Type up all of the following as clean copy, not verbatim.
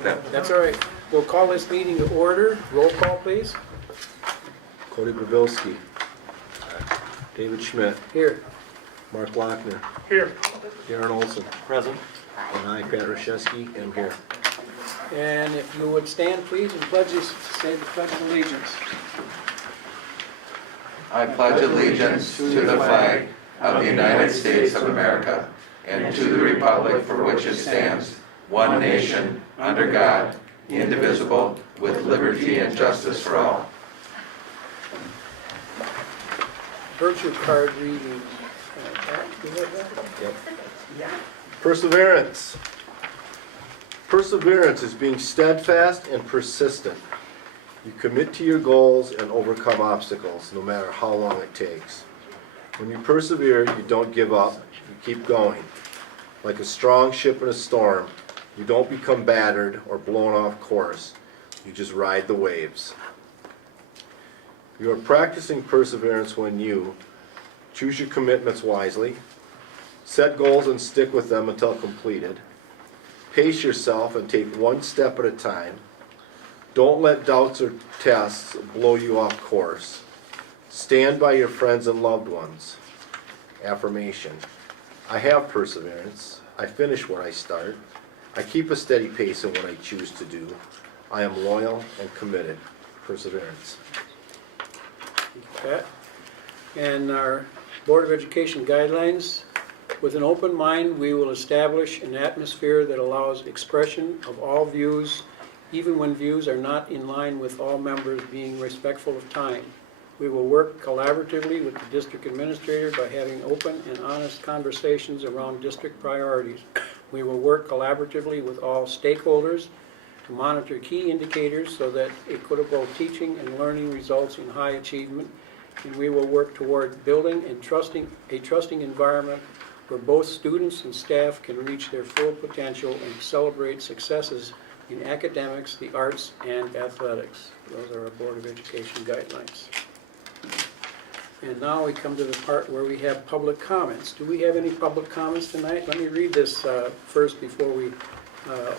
about that. That's all right. We'll call this meeting to order. Roll call, please. Cody Babilski. David Schmidt. Here. Mark Lochner. Here. Darren Olson. Present. And I, Pat Rashewski, am here. And if you would stand, please, and pledge us to say the Pledge of Allegiance. I pledge allegiance to the flag of the United States of America and to the republic for which it stands, one nation, under God, indivisible, with liberty and justice for all. Virtue card reading. Pat, do you have that? Yep. Perseverance. Perseverance is being steadfast and persistent. You commit to your goals and overcome obstacles, no matter how long it takes. When you persevere, you don't give up, you keep going. Like a strong ship in a storm, you don't become battered or blown off course. You just ride the waves. You are practicing perseverance when you choose your commitments wisely, set goals and stick with them until completed, pace yourself and take one step at a time, don't let doubts or tests blow you off course, stand by your friends and loved ones. Affirmation. I have perseverance. I finish what I start. I keep a steady pace in what I choose to do. I am loyal and committed. Perseverance. Pat. And our Board of Education guidelines. With an open mind, we will establish an atmosphere that allows expression of all views, even when views are not in line with all members being respectful of time. We will work collaboratively with the district administrator by having open and honest conversations around district priorities. We will work collaboratively with all stakeholders to monitor key indicators so that equitable teaching and learning results in high achievement. And we will work toward building and a trusting environment where both students and staff can reach their full potential and celebrate successes in academics, the arts, and athletics. Those are our Board of Education guidelines. And now we come to the part where we have public comments. Do we have any public comments tonight? Let me read this first before we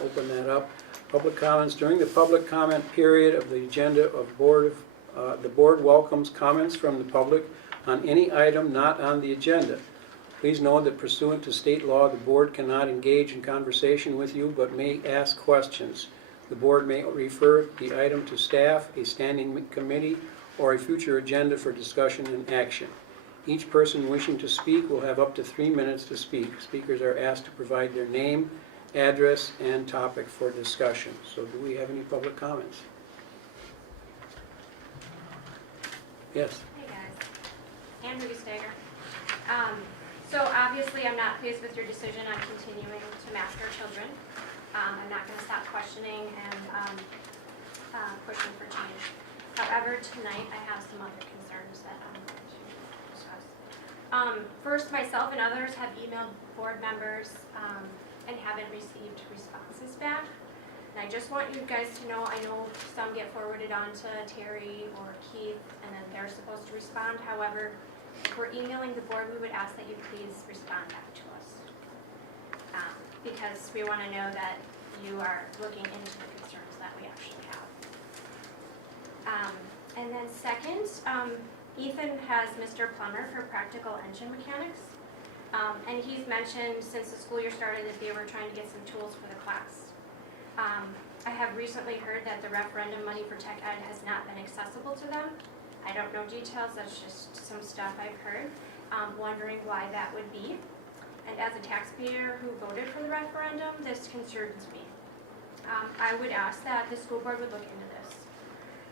open that up. Public comments. During the public comment period of the agenda of the board welcomes comments from the public on any item not on the agenda. Please know that pursuant to state law, the board cannot engage in conversation with you but may ask questions. The board may refer the item to staff, a standing committee, or a future agenda for discussion and action. Each person wishing to speak will have up to 3 minutes to speak. Speakers are asked to provide their name, address, and topic for discussion. So do we have any public comments? Yes. Hey guys, Steger. So obviously I'm not pleased with your decision on continuing to mask our children. I'm not going to stop questioning and pushing for change. However, tonight I have some other concerns that I'm going to discuss. First, myself and others have emailed board members and haven't received responses back. And I just want you guys to know, I know some get forwarded on to Terry or Keith and then they're supposed to respond. However, if we're emailing the board, we would ask that you please respond back to us. Because we want to know that you are looking into the concerns that we actually have. And then second, Ethan has Mr. Plummer for practical engine mechanics. And he's mentioned since the school year started that they were trying to get some tools for the class. I have recently heard that the referendum money for tech ed has not been accessible to them. I don't know details, that's just some stuff I've heard. Wondering why that would be. And as a taxpayer who voted for the referendum, this concerns me. I would ask that the school board would look into this.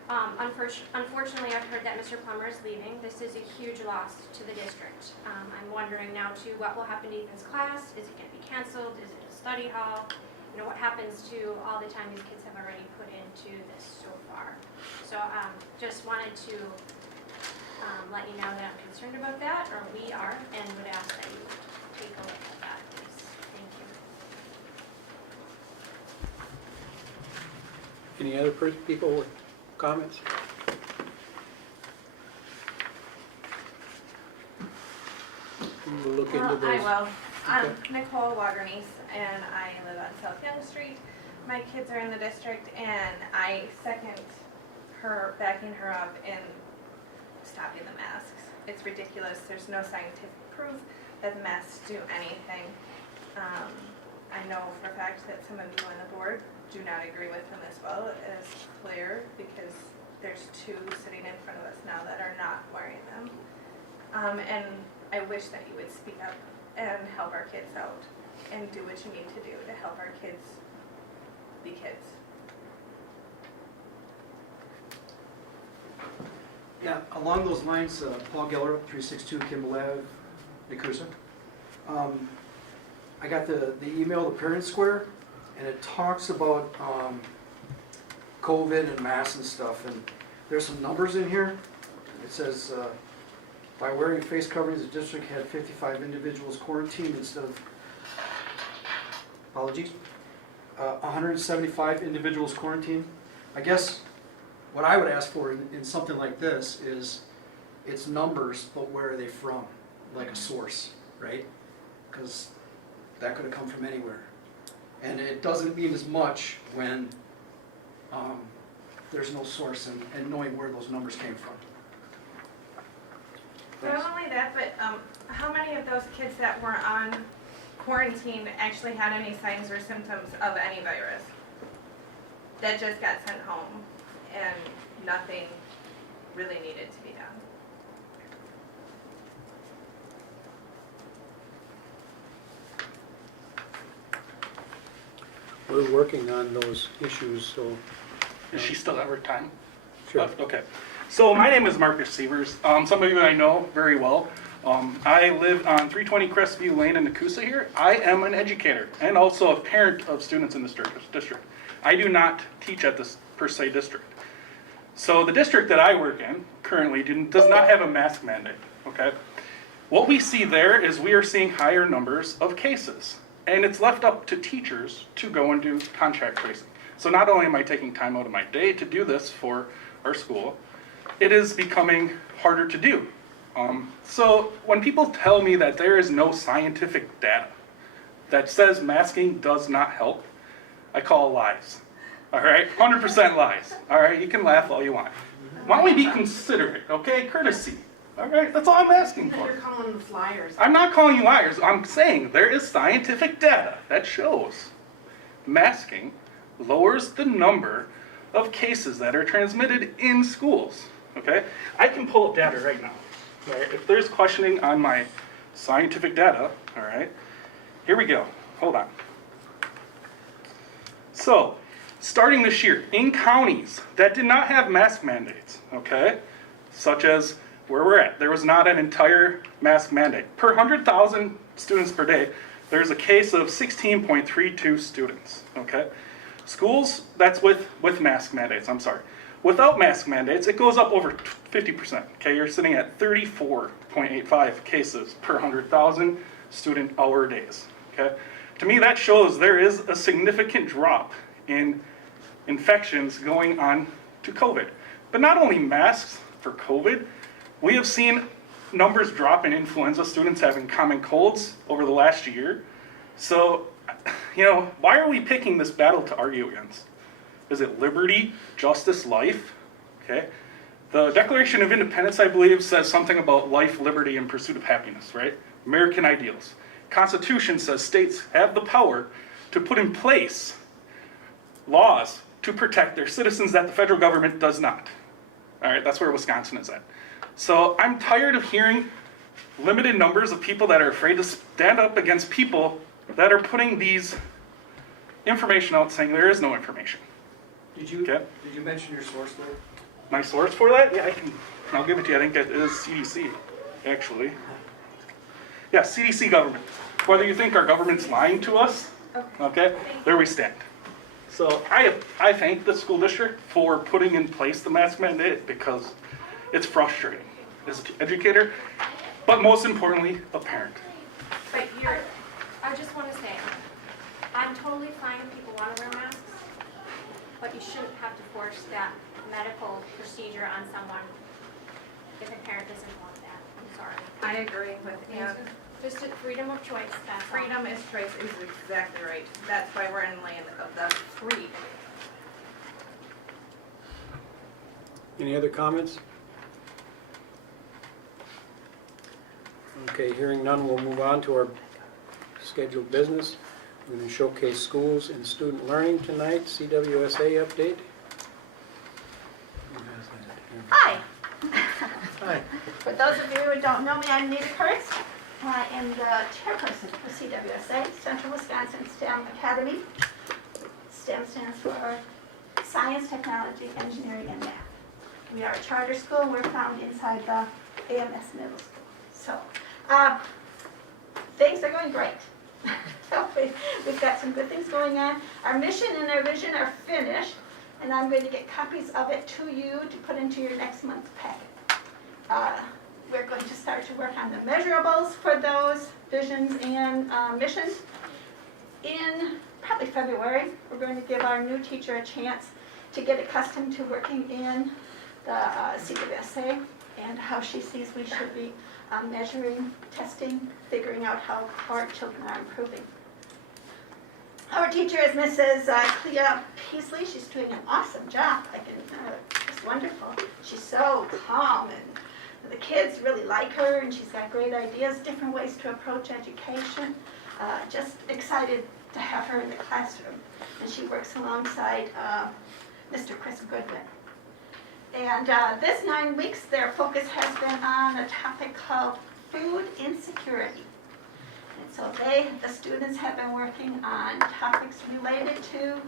Unfortunately, I've heard that Mr. Plummer is leaving. This is a huge loss to the district. I'm wondering now too, what will happen to Ethan's class? Is it going to be canceled? Is it a study hall? You know, what happens to all the time these kids have already put into this so far? So just wanted to let you know that I'm concerned about that, or we are, and would ask that you take a look at that, please. Thank you. Any other people with comments? We'll look into those. I will. I'm Okay. Nicole Waterniece, and I live on South Young Street. my kids are in the district, and I second her backing her up in stopping the masks. It's ridiculous. There's no scientific proof that the masks do anything. I know for a fact that some of you on the board do not agree with them as well. It is clear because there's two sitting in front of us now that are not wearing them. And I wish that you would speak up and help our kids out and do what you need to do to help our kids be kids. Yeah, along those lines, Paul Geller, 362 Kimball Ave, Nekoosa. I got the email, the Parent Square, and it talks about COVID and masks and stuff, and there's some numbers in here. It says, by wearing face coverings, the district had 55 individuals quarantined instead of, 175 individuals quarantined. I guess what I would ask for in something like this is, it's numbers, but where are they from? Like a source, right? Because that could have come from anywhere. And it doesn't mean as much when there's no source and knowing where those numbers came from. Not only that, but how many of those kids that were on quarantine actually had any signs or symptoms of any virus that just got sent home and nothing really needed to be done? We're working on those issues, so. Is she still at work time? Sure. Okay. So my name is Marcus Sievers. Some of you I know very well. I live on 320 Crestview Lane in Nekoosa here. I am an educator and also a parent of students in this district. I do not teach at this per se district. So the district that I work in currently does not have a mask mandate, okay? What we see there is we are seeing higher numbers of cases, and it's left up to teachers to go and do contact tracing. So not only am I taking time out of my day to do this for our school, it is becoming harder to do. So when people tell me that there is no scientific data that says masking does not help, I call lies. All right, 100% lies. All right, you can laugh all you want. Why don't we be considerate, okay? Courtesy. All right, that's all I'm asking for. You're calling them flyers. I'm not calling you liars. I'm saying there is scientific data that shows masking lowers the number of cases that are transmitted in schools, okay? I can pull up data right now, right? If there's questioning on my scientific data, all right? Here we go, hold on. So, starting this year, in counties that did not have mask mandates, okay? Such as where we're at, there was not an entire mask mandate. Per 100,000 students per day, there's a case of 16.32 students, okay? Schools, that's with mask mandates, I'm sorry. Without mask mandates, it goes up over 50%, okay? You're sitting at 34.85 cases per 100,000 student hour days, okay? To me, that shows there is a significant drop in infections going on to COVID. But not only masks for COVID, we have seen numbers drop in influenza students having common colds over the last year. So, you know, why are we picking this battle to argue against? Is it liberty, justice, life? Okay. The Declaration of Independence, I believe, says something about life, liberty, and pursuit of happiness, right? American ideals. Constitution says states have the power to put in place laws to protect their citizens that the federal government does not. All right, that's where Wisconsin is at. So I'm tired of hearing limited numbers of people that are afraid to stand up against people that are putting these information out saying there is no information. Did you mention your source though? My source for that? Yeah, I'll give it to you. I think it is CDC, actually. Yeah, CDC government. Whether you think our government's lying to us, okay, there we stand. So I thank the school district for putting in place the mask mandate because it's frustrating as an educator, but most importantly, a parent. But I just want to say, I'm totally fine if people want to wear masks, but you shouldn't have to force that medical procedure on someone if a parent doesn't want that. I'm sorry. I agree with Ann. Just freedom of choice, that's all. Freedom is choice is exactly right. That's why we're in the land of the free. Any other comments? Okay, hearing none, we'll move on to our scheduled business. We're going to showcase schools and student learning tonight, CWSA update. Hi. Hi. For those of you who don't know me, I'm Nekoosa. I am the chairperson for CWSA, Central Wisconsin STEM Academy. STEM stands for Science, Technology, Engineering, and Math. We are a charter school. We're found inside the AMS Middle School. So things are going great. We've got some good things going on. Our mission and our vision are finished, and I'm going to get copies of it to you to put into your next month's packet. We're going to start to work on the measurables for those visions and missions. In probably February, we're going to give our new teacher a chance to get accustomed to working in the CWSA and how she sees we should be measuring, testing, figuring out how our children are improving. Our teacher is Mrs. Clea Peasley. She's doing an awesome job. Just wonderful. She's so calm, and the kids really like her, and she's got great ideas, different ways to approach education. Just excited to have her in the classroom. And she works alongside Mr. Chris Goodwin. And this 9 weeks, their focus has been on a topic called food insecurity. And so the students have been working on topics related to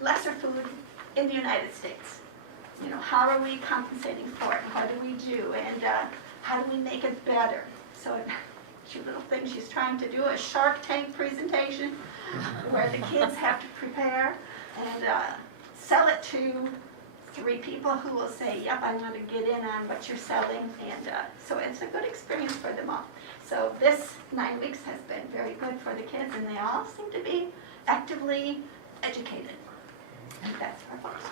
lesser food in the United States. You know, how are we compensating for it? What do we do? And how do we make it better? So cute little thing she's trying to do, a Shark Tank presentation where the kids have to prepare and sell it to 3 people who will say, yep, I want to get in on what you're selling. And so it's a good experience for them all. So this 9 weeks has been very good for the kids, and they all seem to be actively educated. And that's our focus.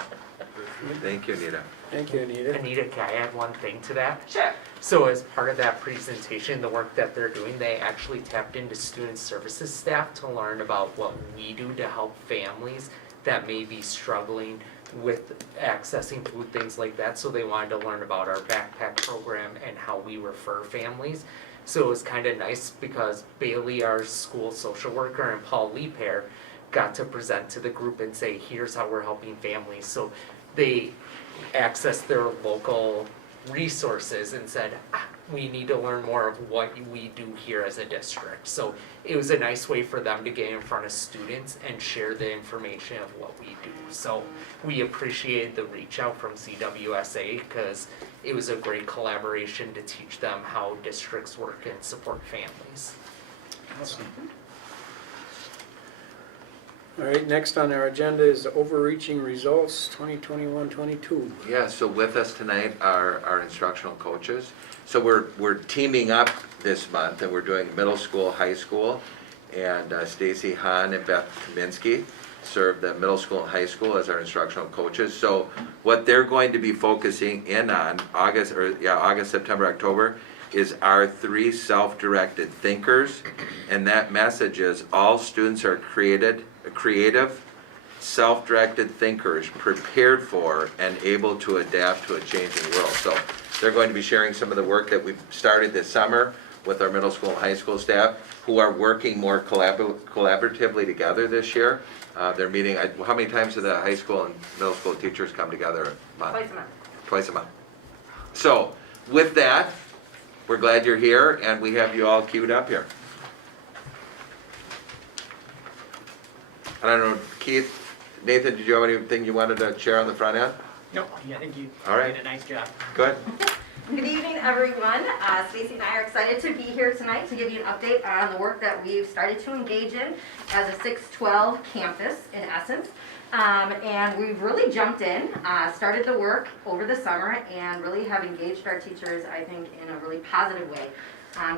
Thank you, Anita. Thank you, Anita. Anita, can I add one thing to that? Sure. So as part of that presentation, the work that they're doing, they actually tapped into student services staff to learn about what we do to help families that may be struggling with accessing food, things like that. So they wanted to learn about our backpack program and how we refer families. So it was kind of nice because Bailey, our school social worker, and Paul Leapair got to present to the group and say, here's how we're helping families. So they accessed their local resources and said, we need to learn more of what we do here as a district. So it was a nice way for them to get in front of students and share the information of what we do. So we appreciated the reach out from CWSA because it was a great collaboration to teach them how districts work and support families. Awesome. All right, next on our agenda is the overreaching results 2021-22. Yeah, so with us tonight are our instructional coaches. So we're teaming up this month, and we're doing middle school, high school, and Stacy Hahn and Beth Kaminsky serve the middle school and high school as our instructional coaches. So what they're going to be focusing in on August, September, October, is our 3 self-directed thinkers, and that message is all students are creative, self-directed thinkers, prepared for and able to adapt to a changing world. So they're going to be sharing some of the work that we've started this summer with our middle school and high school staff, who are working more collaboratively together this year. They're meeting, how many times do the high school and middle school teachers come together a month? Twice a month. Twice a month. So with that, we're glad you're here, and we have you all queued up here. I don't know, Keith, Nathan, did you have anything you wanted to share on the front end? Nope, I think you All right. did a nice job. Good. Good evening, everyone. Stacy and I are excited to be here tonight to give you an update on the work that we've started to engage in as a 612 campus, in essence. And we've really jumped in, started the work over the summer, and really have engaged our teachers, I think, in a really positive way.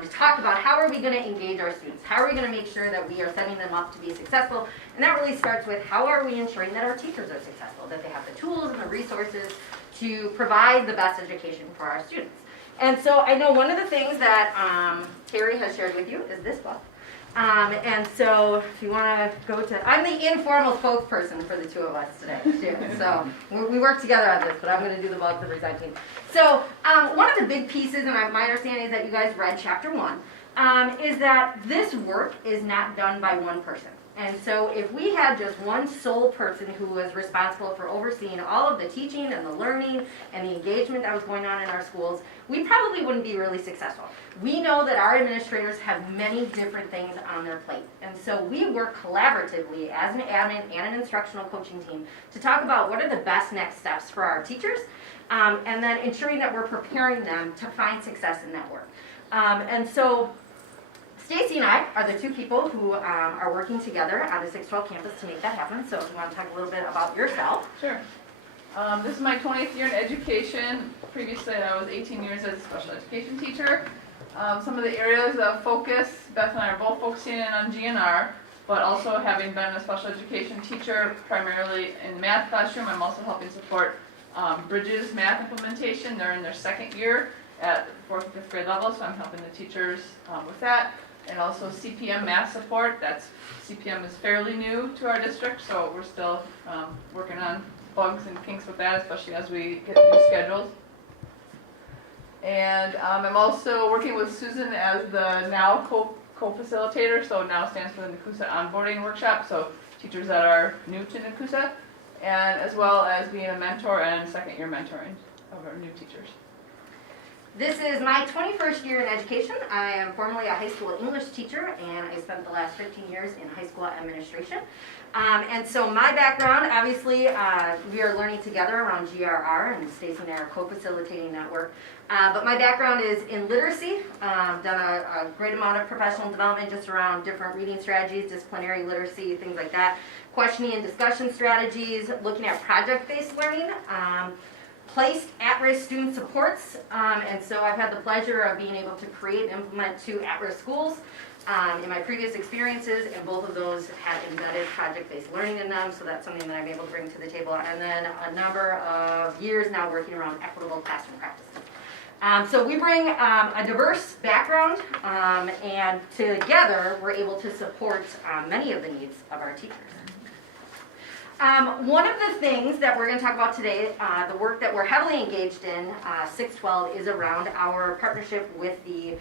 To talk about how are we going to engage our students? How are we going to make sure that we are setting them up to be successful? And that really starts with how are we ensuring that our teachers are successful, that they have the tools and the resources to provide the best education for our students. And so I know one of the things that Terry has shared with you is this book. And so if you want to go to, I'm the informal spokesperson for the two of us today, too. So we work together on this, but I'm going to do the bulk of the Resignation Team. So one of the big pieces, and my understanding is that you guys read chapter 1, is that this work is not done by one person. And so if we had just one sole person who was responsible for overseeing all of the teaching and the learning and the engagement that was going on in our schools, we probably wouldn't be really successful. We know that our administrators have many different things on their plate. And so we work collaboratively as an admin and an instructional coaching team to talk about what are the best next steps for our teachers, and then ensuring that we're preparing them to find success in that work. And so Stacy and I are the two people who are working together on the 612 campus to make that happen. So if you want to talk a little bit about yourself. Sure. This is my 20th year in education. Previously, I was 18 years as a special education teacher. Some of the areas of focus, Beth and I are both focusing in on GNR, but also having been a special education teacher primarily in the math classroom, I'm also helping support Bridges math implementation. They're in their second year at 4th and 5th grade level, so I'm helping the teachers with that. And also CPM math support. CPM is fairly new to our district, so we're still working on bugs and kinks with that, especially as we get new schedules. And I'm also working with Susan as the NOW co-facilitator. So NOW stands for the Nekoosa Onboarding Workshop, so teachers that are new to Nekoosa, and as well as being a mentor and second-year mentoring of our new teachers. This is my 21st year in education. I am formerly a high school English teacher, and I spent the last 15 years in high school administration. And so my background, obviously, we are learning together around GRR, and Stacey and I are co-facilitating that work. But my background is in literacy. Done a great amount of professional development just around different reading strategies, disciplinary literacy, things like that. Questioning and discussion strategies, looking at project-based learning. Placed at-risk student supports, and so I've had the pleasure of being able to create and implement 2 at-risk schools in my previous experiences, and both of those had embedded project-based learning in them, so that's something that I'm able to bring to the table, and then a number of years now working around equitable classroom practices. So we bring a diverse background, and together we're able to support many of the needs of our teachers. One of the things that we're going to talk about today, the work that we're heavily engaged in, 612, is around our partnership with the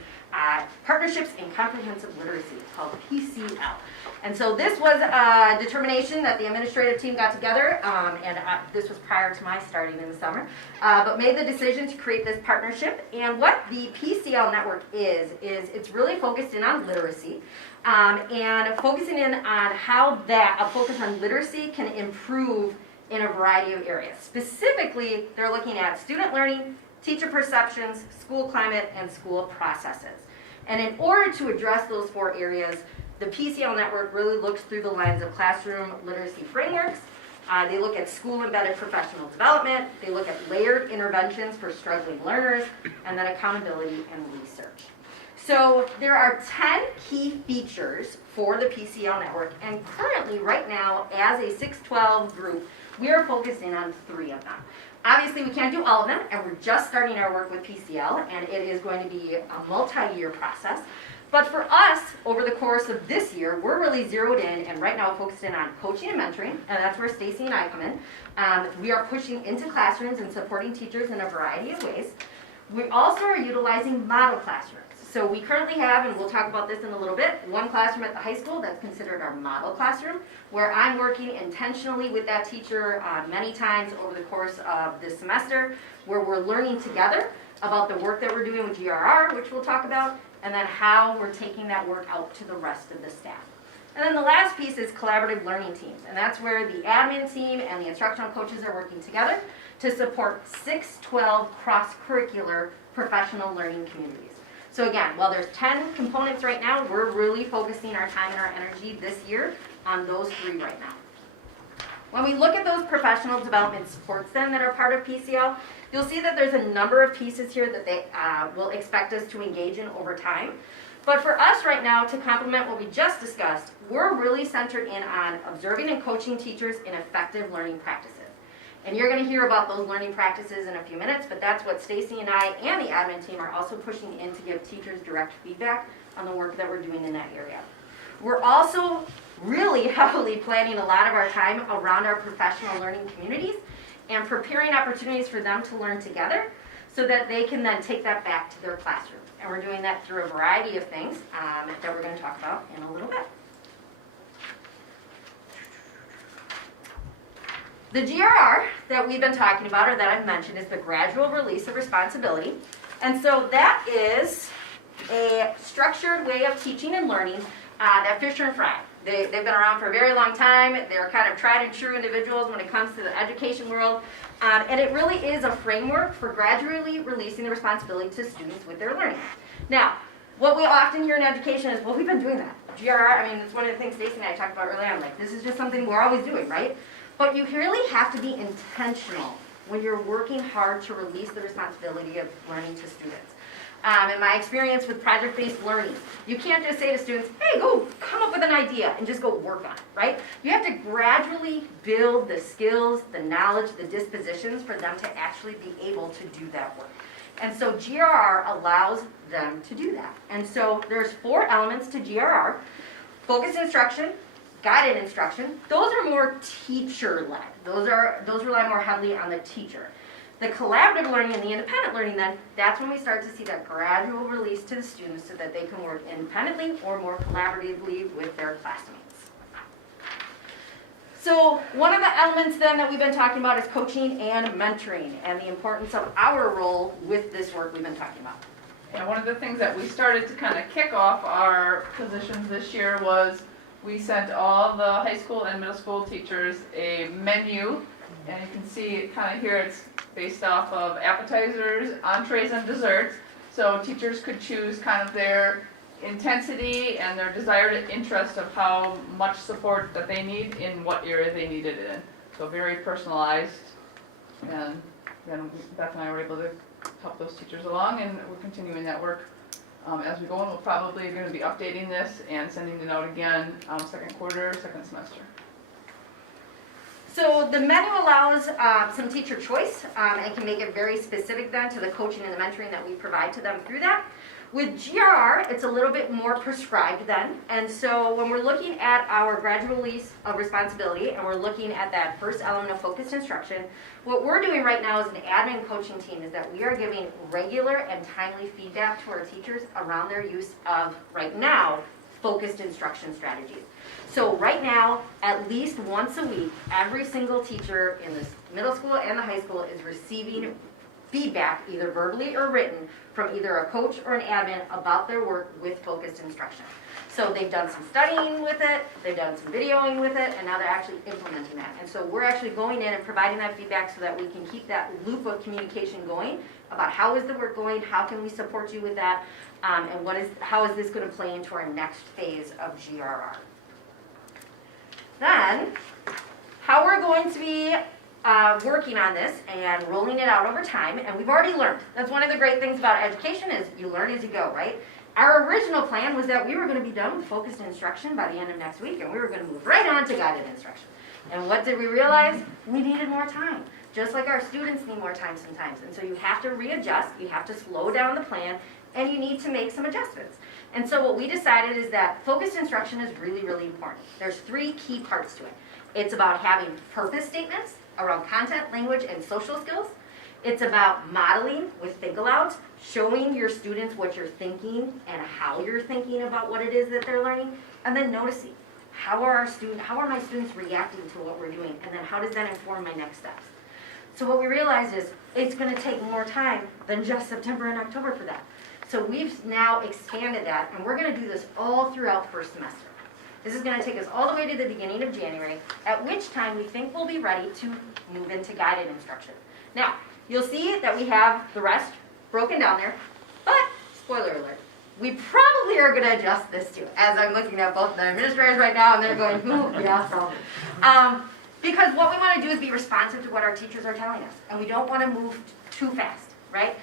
Partnerships in Comprehensive Literacy, called PCL. And so this was a determination that the administrative team got together, and this was prior to my starting in the summer, but made the decision to create this partnership. And what the PCL network is it's really focused in on literacy. And focusing in on how a focus on literacy can improve in a variety of areas. Specifically, they're looking at student learning, teacher perceptions, school climate, and school processes. And in order to address those 4 areas, the PCL network really looks through the lens of classroom literacy frameworks. They look at school-embedded professional development. They look at layered interventions for struggling learners, and then accountability and research. So there are 10 key features for the PCL network, and currently, right now, as a 612 group, we are focusing on 3 of them. Obviously, we can't do all of them, and we're just starting our work with PCL, and it is going to be a multi-year process. But for us, over the course of this year, we're really zeroed in, and right now focused in on coaching and mentoring, and that's where Stacy and I come in. We are pushing into classrooms and supporting teachers in a variety of ways. We also are utilizing model classrooms. So we currently have, and we'll talk about this in a little bit, 1 classroom at the high school that's considered our model classroom, where I'm working intentionally with that teacher many times over the course of this semester, where we're learning together about the work that we're doing with GRR, which we'll talk about, and then how we're taking that work out to the rest of the staff. And then the last piece is collaborative learning teams, and that's where the admin team and the instructional coaches are working together to support 612 cross-curricular professional learning communities. So again, while there's 10 components right now, we're really focusing our time and our energy this year on those 3 right now. When we look at those professional development supports then that are part of PCL, you'll see that there's a number of pieces here that they will expect us to engage in over time. But for us right now, to complement what we just discussed, we're really centered in on observing and coaching teachers in effective learning practices. And you're gonna hear about those learning practices in a few minutes, but that's what Stacy and I and the admin team are also pushing in to give teachers direct feedback on the work that we're doing in that area. We're also really heavily planning a lot of our time around our professional learning communities and preparing opportunities for them to learn together so that they can then take that back to their classroom. And we're doing that through a variety of things that we're going to talk about in a little bit. The GRR that we've been talking about, or that I've mentioned, is the gradual release of responsibility. And so that is a structured way of teaching and learning that Fisher and Fry. They've been around for a very long time. They're kind of tried and true individuals when it comes to the education world. And it really is a framework for gradually releasing the responsibility to students with their learning. Now, what we often hear in education is, well, we've been doing that. GRR, I mean, it's one of the things Stacey and I talked about earlier on. Like, this is just something we're always doing, right? But you really have to be intentional when you're working hard to release the responsibility of learning to students. In my experience with project-based learning, you can't just say to students, hey, go come up with an idea and just go work on it, right? You have to gradually build the skills, the knowledge, the dispositions for them to actually be able to do that work. And so GRR allows them to do that. And so there's 4 elements to GRR: focused instruction, guided instruction. Those are more teacher-led. Those rely more heavily on the teacher. The collaborative learning and the independent learning, then, that's when we start to see that gradual release to the students so that they can work independently or more collaboratively with their classmates. So one of the elements then that we've been talking about is coaching and mentoring and the importance of our role with this work we've been talking about. And one of the things that we started to kind of kick off our positions this year was we sent all the high school and middle school teachers a menu, and you can see it kind of here, it's based off of appetizers, entrees, and desserts. So teachers could choose kind of their intensity and their desired interest of how much support that they need in what area they need it in. So very personalized, and then Beth and I were able to help those teachers along, and we're continuing that work as we go on. We'll probably going to be updating this and sending it out again second quarter, second semester. So the menu allows some teacher choice and can make it very specific then to the coaching and the mentoring that we provide to them through that. With GRR, it's a little bit more prescribed then. And so when we're looking at our gradual release of responsibility and we're looking at that first element of focused instruction, what we're doing right now as an admin coaching team is that we are giving regular and timely feedback to our teachers around their use of, right now, focused instruction strategies. So right now, at least once a week, every single teacher in the middle school and the high school is receiving feedback, either verbally or written, from either a coach or an admin about their work with focused instruction. So they've done some studying with it, they've done some videoing with it, and now they're actually implementing that. And so we're actually going in and providing that feedback so that we can keep that loop of communication going about how is the work going, how can we support you with that, and how is this going to play into our next phase of GRR. Then, how we're going to be working on this and rolling it out over time, and we've already learned. That's one of the great things about education is you learn as you go, right? Our original plan was that we were going to be done with focused instruction by the end of next week, and we were going to move right on to guided instruction. And what did we realize? We needed more time, just like our students need more time sometimes. And so you have to readjust, you have to slow down the plan, and you need to make some adjustments. And so what we decided is that focused instruction is really, really important. There's 3 key parts to it. It's about having purpose statements around content, language, and social skills. It's about modeling with think-alouds, showing your students what you're thinking and how you're thinking about what it is that they're learning, and then noticing how are my students reacting to what we're doing, and then how does that inform my next steps. So what we realized is it's going to take more time than just September and October for that. So we've now expanded that, and we're going to do this all throughout first semester. This is going to take us all the way to the beginning of January, at which time we think we'll be ready to move into guided instruction. Now, you'll see that we have the rest broken down there, but, spoiler alert, we probably are going to adjust this too, as I'm looking at both the administrators right now, and they're going, ooh, yeah, probably. Because what we want to do is be responsive to what our teachers are telling us, and we don't want to move too fast, right?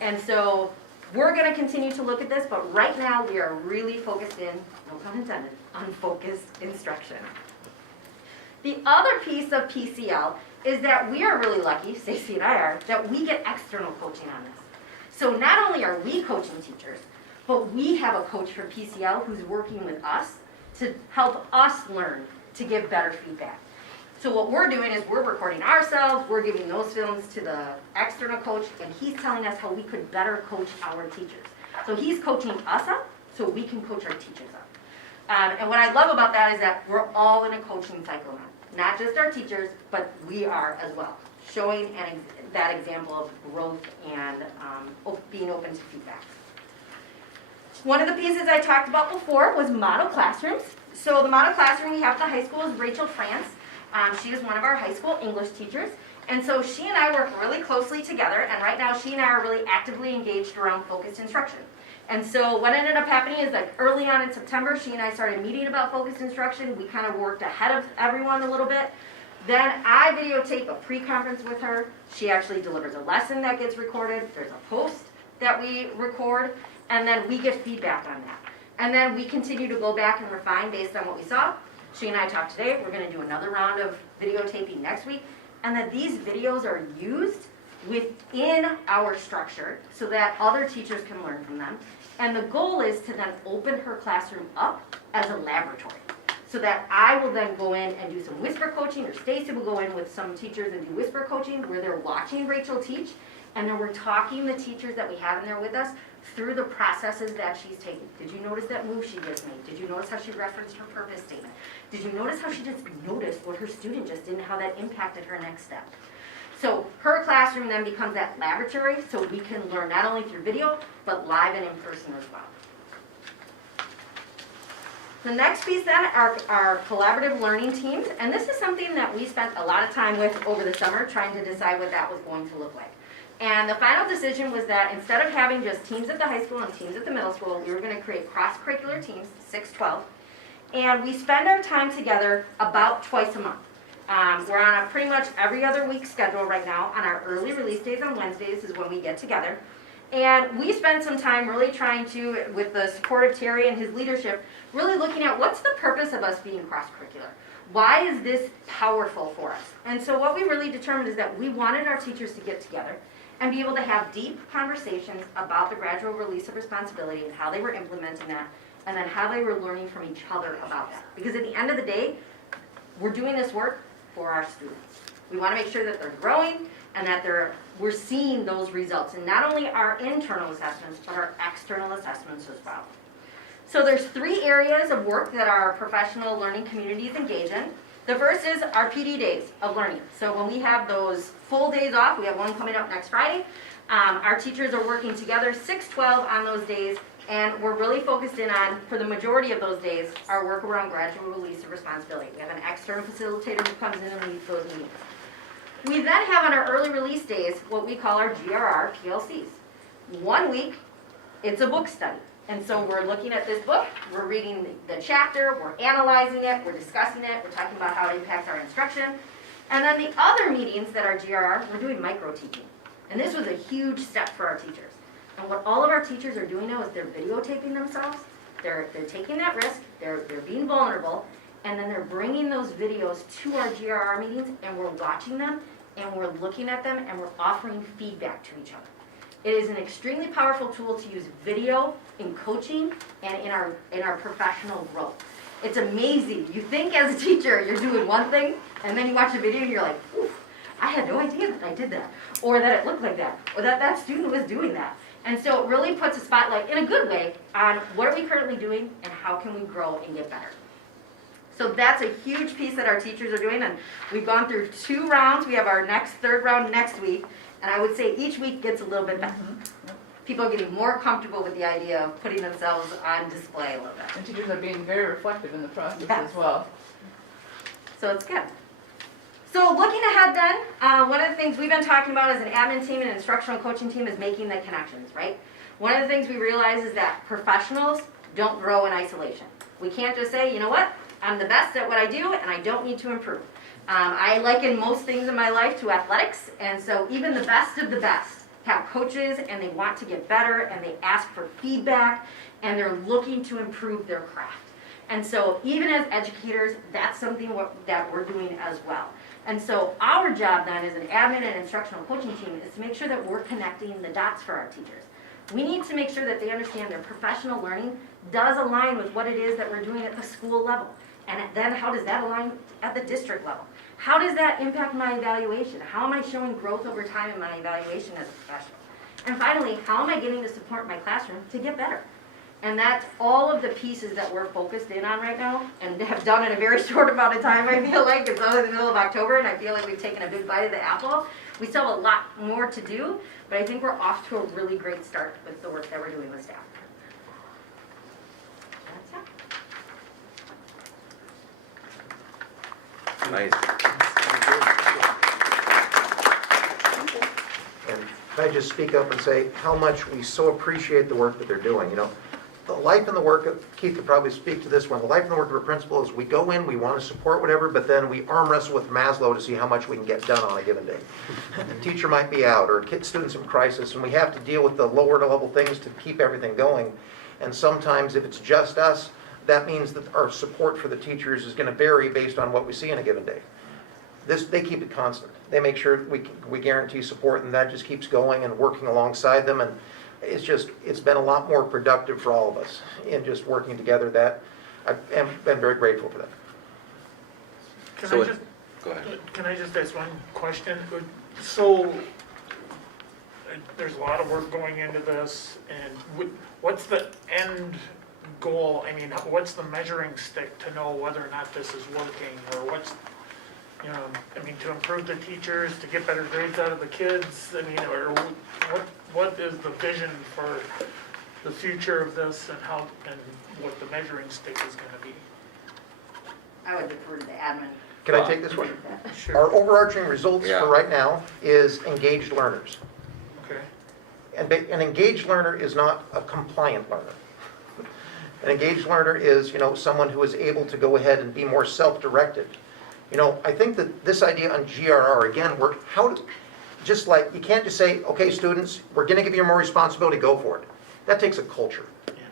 And so we're going to continue to look at this, but right now we are really focused in, no pun intended, on focused instruction. The other piece of PCL is that we are really lucky, Stacy and I are, that we get external coaching on this. So not only are we coaching teachers, but we have a coach for PCL who's working with us to help us learn to give better feedback. So what we're doing is we're recording ourselves, we're giving those films to the external coach, and he's telling us how we could better coach our teachers. So he's coaching us up so we can coach our teachers up. And what I love about that is that we're all in a coaching cycle now. Not just our teachers, but we are as well, showing that example of growth and being open to feedback. One of the pieces I talked about before was model classrooms. So the model classroom we have at the high school is Rachel France. She is one of our high school English teachers. And so she and I work really closely together, and right now she and I are really actively engaged around focused instruction. And so what ended up happening is like early on in September, she and I started meeting about focused instruction. We kind of worked ahead of everyone a little bit. Then I videotape a pre-conference with her. She actually delivers a lesson that gets recorded. There's a post that we record, and then we get feedback on that. And then we continue to go back and refine based on what we saw. She and I talked today. We're going to do another round of videotaping next week. And that these videos are used within our structure so that other teachers can learn from them. And the goal is to then open her classroom up as a laboratory. So that I will then go in and do some whisper coaching, or Stacy will go in with some teachers and do whisper coaching where they're watching Rachel teach, and then we're talking the teachers that we have in there with us through the processes that she's taken. Did you notice that move she just made? Did you notice how she referenced her purpose statement? Did you notice how she just noticed what her student just did and how that impacted her next step? So her classroom then becomes that laboratory so we can learn not only through video, but live and in person as well. The next piece then are our collaborative learning teams, and this is something that we spent a lot of time with over the summer trying to decide what that was going to look like. And the final decision was that instead of having just teams at the high school and teams at the middle school, we were going to create cross-curricular teams, 6-12, and we spend our time together about twice a month. We're on a pretty much every other week schedule right now. On our early release days on Wednesdays is when we get together. And we spend some time really trying to, with the support of Terry and his leadership, really looking at what's the purpose of us being cross-curricular. Why is this powerful for us? And so what we really determined is that we wanted our teachers to get together and be able to have deep conversations about the gradual release of responsibility and how they were implementing that, and then how they were learning from each other about that. Because at the end of the day, we're doing this work for our students. We want to make sure that they're growing and that we're seeing those results in not only our internal assessments, but our external assessments as well. So there's 3 areas of work that our professional learning communities engage in. The first is our PD days of learning. So when we have those full days off, we have one coming up next Friday, our teachers are working together 6-12 on those days, and we're really focused in on, for the majority of those days, our work around gradual release of responsibility. We have an external facilitator who comes in and leads those meetings. We then have on our early release days what we call our GRR PLCs. 1 week, it's a book study. And so we're looking at this book, we're reading the chapter, we're analyzing it, we're discussing it, we're talking about how it impacts our instruction. And then the other meetings that are GRR, we're doing micro-teaching. And this was a huge step for our teachers. And what all of our teachers are doing now is they're videotaping themselves, they're taking that risk, they're being vulnerable, and then they're bringing those videos to our GRR meetings, and we're watching them, and we're looking at them, and we're offering feedback to each other. It is an extremely powerful tool to use video in coaching and in our professional growth. It's amazing. You think as a teacher you're doing one thing, and then you watch a video and you're like, oof, I had no idea that I did that, or that it looked like that, or that that student was doing that. And so it really puts a spotlight, in a good way, on what are we currently doing and how can we grow and get better. So that's a huge piece that our teachers are doing, and we've gone through 2 rounds. We have our third round next week, and I would say each week gets a little bit better. People are getting more comfortable with the idea of putting themselves on display a little bit. And teachers are being very reflective in the process Yes. as well. So it's good. So looking ahead then, one of the things we've been talking about as an admin team and an instructional coaching team is making the connections, right? One of the things we realize is that professionals don't grow in isolation. We can't just say, you know what, I'm the best at what I do and I don't need to improve. I liken most things in my life to athletics, and so even the best of the best have coaches and they want to get better and they ask for feedback and they're looking to improve their craft. And so even as educators, that's something that we're doing as well. And so our job then as an admin and instructional coaching team is to make sure that we're connecting the dots for our teachers. We need to make sure that they understand their professional learning does align with what it is that we're doing at the school level. And then how does that align at the district level? How does that impact my evaluation? How am I showing growth over time in my evaluation as a professional? And finally, how am I getting to support my classroom to get better? And that's all of the pieces that we're focused in on right now and have done in a very short amount of time, I feel like. It's only the middle of October and I feel like we've taken a big bite of the apple. We still have a lot more to do, but I think we're off to a really great start with the work that we're doing with staff. That's it. Nice. And if I just speak up and say how much we so appreciate the work that they're doing, you know. The life and the work of, Keith could probably speak to this one, the life and the work of a principal is we go in, we want to support whatever, but then we arm wrestle with Maslow to see how much we can get done on a given day. The teacher might be out, or students in crisis, and we have to deal with the lower level things to keep everything going. And sometimes if it's just us, that means that our support for the teachers is going to vary based on what we see in a given day. They keep it constant. They make sure we guarantee support, and that just keeps going and working alongside them. And it's been a lot more productive for all of us in just working together. That I've been very grateful for that. Go ahead. Can I just ask one question? So, there's a lot of work going into this, and what's the end goal? I mean, what's the measuring stick to know whether or not this is working, or what's, you know, I mean, to improve the teachers, to get better grades out of the kids? I mean, or what is the vision for the future of this, and how, and what the measuring stick is going to be? I would defer to the admin. Can I take this one? Sure. Our overarching results Yeah. for right now is engaged learners. Okay. And an engaged learner is not a compliant learner. An engaged learner is, you know, someone who is able to go ahead and be more self-directed. You know, I think that this idea on GRR, again, just like, you can't just say, okay, students, we're going to give you more responsibility, go for it. That takes a culture.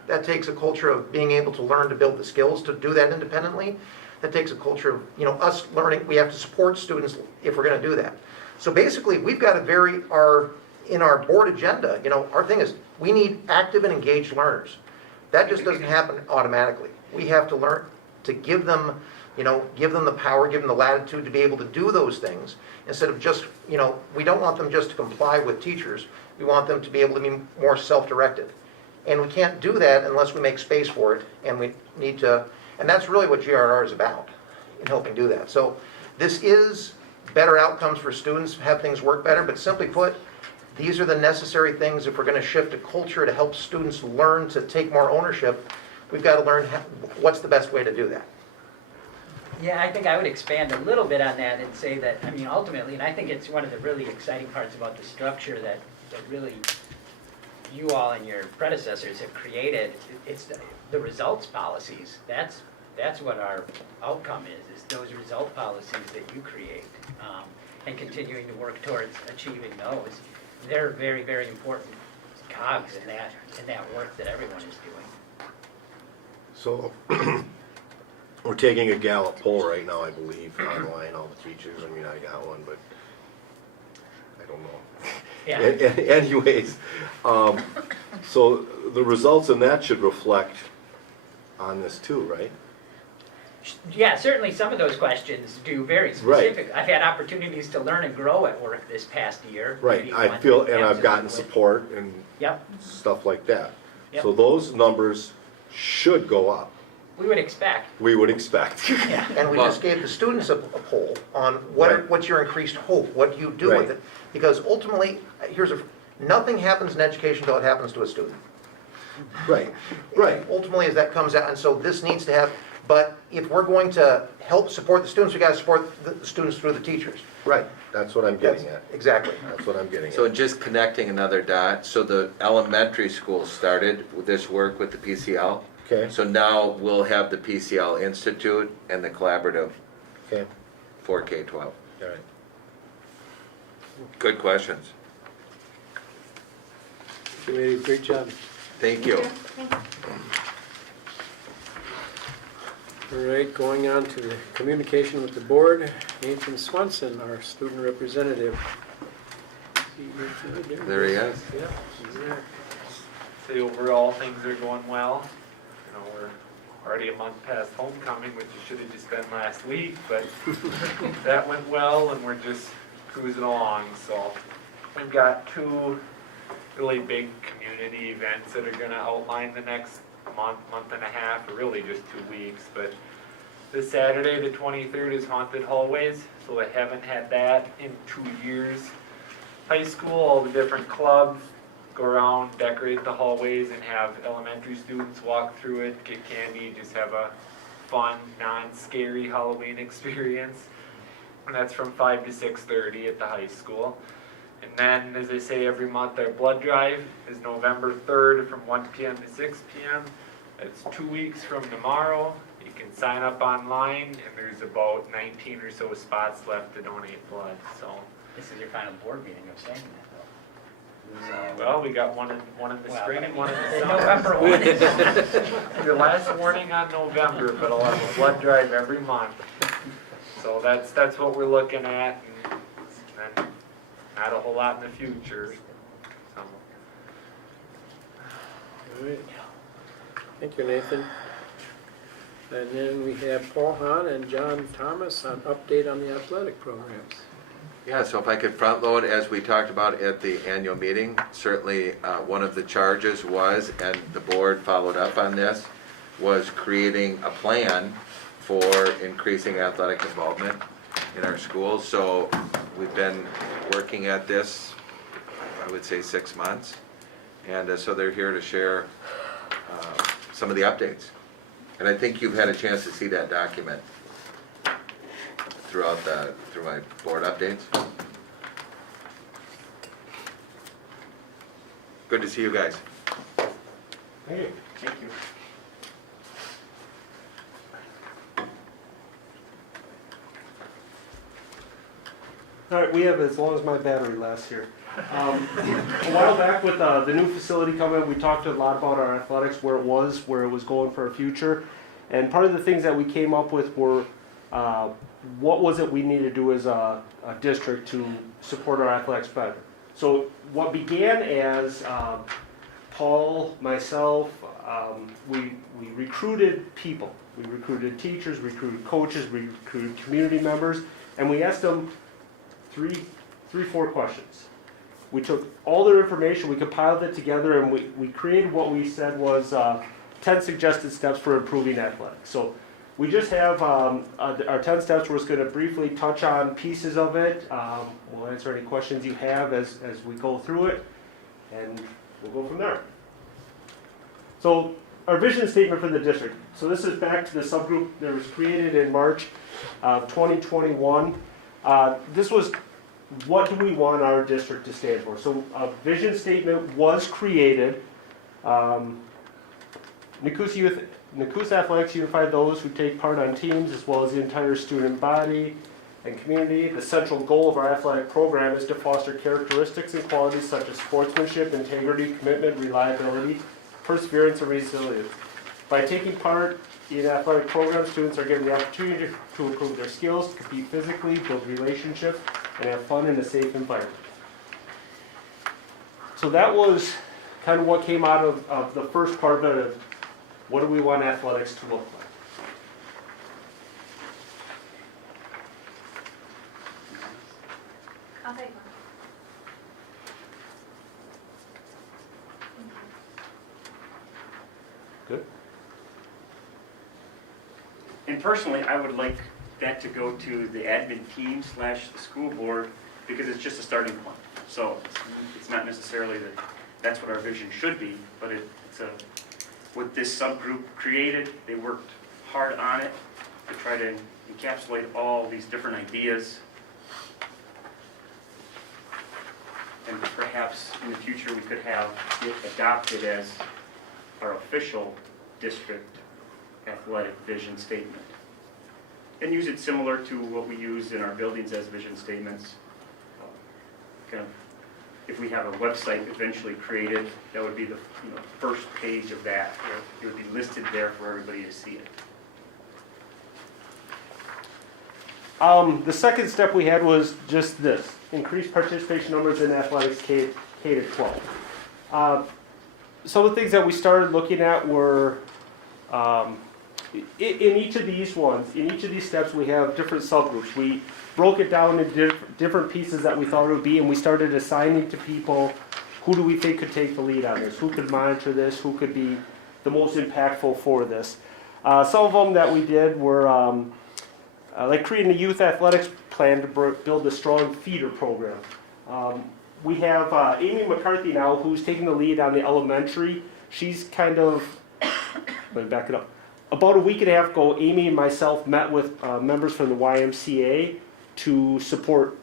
That takes a culture of being able to learn to build the skills to do that independently. That takes a culture of, you know, us learning, we have to support students if we're going to do that. So basically, we've got to vary in our board agenda, you know, our thing is, we need active and engaged learners. That just doesn't happen automatically. We have to learn to give them, you know, give them the power, give them the latitude to be able to do those things, instead of just, you know, we don't want them just to comply with teachers. We want them to be able to be more self-directed. And we can't do that unless we make space for it, and we need to, and that's really what GRR is about, in helping do that. So this is better outcomes for students, have things work better, but simply put, these are the necessary things if we're going to shift a culture to help students learn to take more ownership. We've got to learn what's the best way to do that. Yeah, I think I would expand a little bit on that and say that, I mean, ultimately, and I think it's one of the really exciting parts about the structure that really you all and your predecessors have created, it's the results policies. That's what our outcome is those result policies that you create, and continuing to work towards achieving those. They're very, very important cogs in that work that everyone is doing. So, we're taking a Gallup poll right now, I believe, online, all the teachers. I mean, I got one, but I don't know. Yeah. Anyways, so the results in that should reflect on this too, right? Yeah, certainly some of those questions do very specific. I've had opportunities to learn and grow at work this past year. Right, Maybe I one feel, to and I've gotten emphasize with. support and Yep, stuff like that. Yep. So those numbers should go up, we would expect. we would expect. Yeah. And we just gave the students a poll on what's your increased hope, what do you do with Right. it? Because ultimately, nothing happens in education until it happens to a student. Right, right. Ultimately, as that comes out, and so this needs to have, but if we're going to help support the students, we gotta support the students through the teachers. Right, that's what I'm getting at. Exactly. That's what I'm getting at. So just connecting another dot, so the elementary school started with this work with the PCL. Okay, So now we'll have the PCL Institute and the collaborative okay, for K-12. all right. Good questions. Great job. Thank you. Thank you. All right, going on to the communication with the board, Nathan Swenson, our student representative. There he is. Yeah, he's there. Say overall, things are going well. You know, we're already a month past homecoming, which it should have just been last week, but that went well and we're just cruising along. So we've got 2 really big community events that are gonna outline the next month and a half, or really just 2 weeks. But this Saturday, the 23rd, is Haunted Hallways, so I haven't had that in 2 years. High school, all the different clubs go around, decorate the hallways, and have elementary students walk through it, get candy, just have a fun, non-scary Halloween experience. And that's from 5 to 6:30 at the high school. And then, as I say every month, our blood drive is November 3rd from 1 p.m. to 6 p.m. It's 2 weeks from tomorrow. You can sign up online, and there's about 19 or so spots left to donate blood. So, This is your final board meeting of saying that, though. well, we got one in the Well, spring but and one in the in summer. November one. Your last warning on November, but I'll have a blood drive every month. So that's what we're looking at, and then not a whole lot in the future. So. All right. Thank you, Nathan. And then we have Paul Hahn and John Thomas on update on the athletic programs. Yeah, so if I could front load, as we talked about at the annual meeting, certainly one of the charges was, and the board followed up on this, was creating a plan for increasing athletic involvement in our schools. So we've been working at this, I would say 6 months. And so they're here to share some of the updates. And I think you've had a chance to see that document through my board updates. Good to see you guys. Thank you. Thank you. All right, we have as long as my battery lasts here. A while back with the new facility coming, we talked a lot about our athletics, where it was going for our future. And part of the things that we came up with were what was it we needed to do as a district to support our athletics better. So what began as Paul, myself, we recruited people. We recruited teachers, recruited coaches, we recruited community members, and we asked them four questions. We took all their information, we compiled it together, and we created what we said was 10 suggested steps for improving athletics. So we just have our 10 steps. We're just going to briefly touch on pieces of it. We'll answer any questions you have as we go through it, and we'll go from there. So our vision statement for the district. So this is back to the subgroup that was created in March of 2021. This was, what do we want our district to stand for? So a vision statement was created. Nekoosa Athletics unify those who take part on teams as well as the entire student body and community. The central goal of our athletic program is to foster characteristics and qualities such as sportsmanship, integrity, commitment, reliability, perseverance, and resilience. By taking part in athletic programs, students are given the opportunity to improve their skills, compete physically, build relationships, and have fun in a safe environment. So that was kind of what came out of the first part of it. What do we want athletics to look like? I'll take one. Good. And personally, I would like that to go to the admin team / the school board, because it's just a starting point. So it's not necessarily that that's what our vision should be, but with this subgroup created, they worked hard on it to try to encapsulate all these different ideas. And perhaps in the future we could have it adopted as our official district athletic vision statement. And use it similar to what we use in our buildings as vision statements. Kind of, if we have a website eventually created, that would be the first page of that. It would be listed there for everybody to see it. The second step we had was just this, increase participation numbers in athletics K to 12. Some of the things that we started looking at were, in each of these ones, in each of these steps, we have different subgroups. We broke it down into different pieces that we thought it would be, and we started assigning to people, who do we think could take the lead on this? Who could monitor this? Who could be the most impactful for this? Some of them that we did were like creating a youth athletics plan to build a strong feeder program. We have Amy McCarthy now, who's taking the lead on the elementary. She's kind of, let me back it up. About a week and a half ago, Amy and myself met with members from the YMCA to support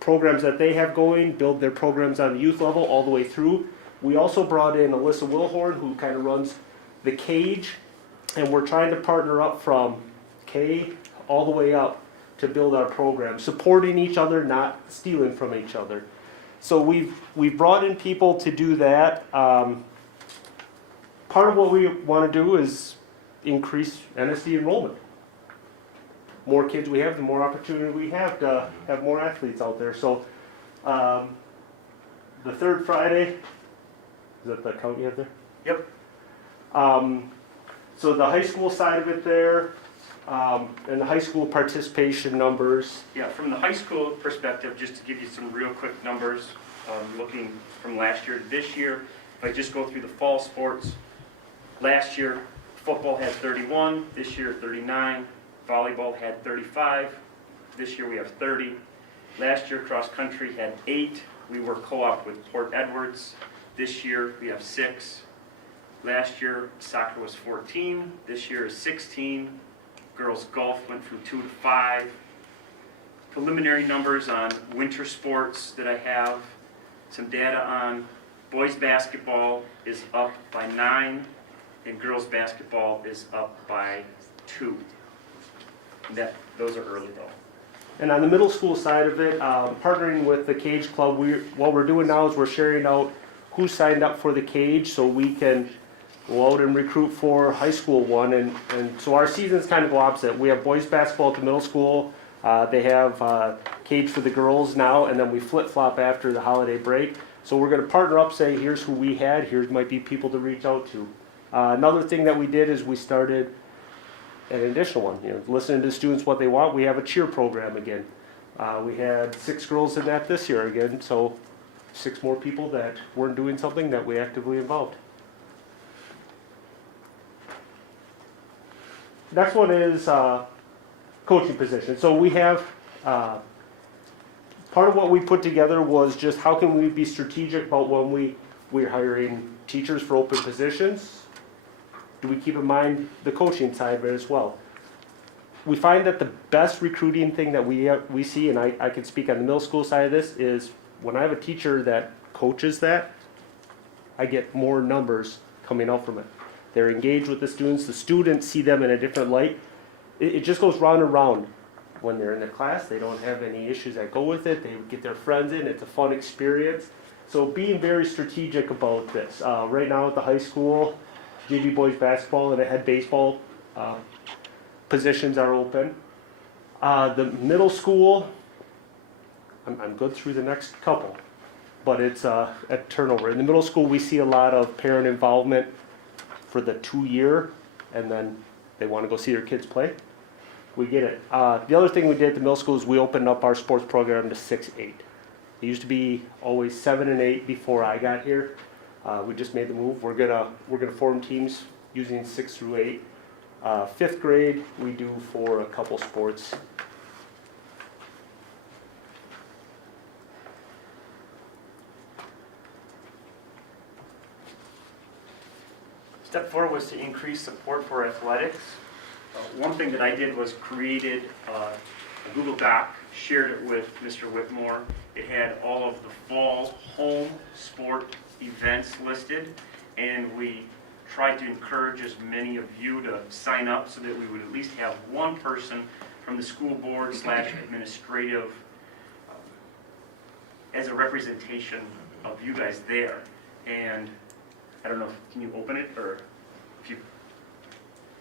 programs that they have going, build their programs on the youth level all the way through. We also brought in Alyssa Wilhorn, who kind of runs the Cage, and we're trying to partner up from K all the way up to build our program, supporting each other, not stealing from each other. So we've brought in people to do that. Part of what we want to do is increase NSD enrollment. More kids we have, the more opportunity we have to have more athletes out there. So the third Friday, is that the count you have there? Yep. So the high school side of it there, and the high school participation numbers. Yeah, from the high school perspective, just to give you some real quick numbers, looking from last year to this year, if I just go through the fall sports, last year football had 31, this year 39, volleyball had 35, this year we have 30. Last year cross country had 8, we were co-op with Port Edwards, this year we have 6. Last year soccer was 14, this year is 16. Girls golf went from 2 to 5. Preliminary numbers on winter sports that I have, some data on boys basketball is up by 9, and girls basketball is up by 2. Those are early though. And on the middle school side of it, partnering with the Cage Club, what we're doing now is we're sharing out who signed up for the Cage so we can go out and recruit for high school one. And so our seasons kind of go opposite. We have boys basketball at the middle school. They have Cage for the girls now, and then we flip-flop after the holiday break. So we're going to partner up, say, here's who we had, here might be people to reach out to. Another thing that we did is we started an additional one, listening to students what they want. We have a cheer program again. We had 6 girls in that this year again, so 6 more people that weren't doing something that we actively involved. Next one is coaching position. So we have, part of what we put together was just how can we be strategic about when we're hiring teachers for open positions. Do we keep in mind the coaching side of it as well? We find that the best recruiting thing that we see, and I can speak on the middle school side of this, is when I have a teacher that coaches that, I get more numbers coming out from it. They're engaged with the students see them in a different light. It just goes round and round. When they're in the class, they don't have any issues that go with it. They get their friends in, it's a fun experience. So being very strategic about this. Right now at the high school, JV boys basketball and head baseball positions are open. The middle school, I'm good through the next couple, but it's at turnover. In the middle school, we see a lot of parent involvement for the 2-year, and then they want to go see their kids play. We get it. The other thing we did at the middle school is we opened up our sports program to 6-8. It used to be always 7 and 8 before I got here. We just made the move. We're gonna form teams using 6 through 8. 5th grade we do for a couple sports. Step 4 was to increase support for athletics. One thing that I did was created a Google Doc, shared it with Mr. Whitmore. It had all of the fall home sport events listed, and we tried to encourage as many of you to sign up so that we would at least have one person from the school board / administrative as a representation of you guys there. And I don't know, can you open it, or if you,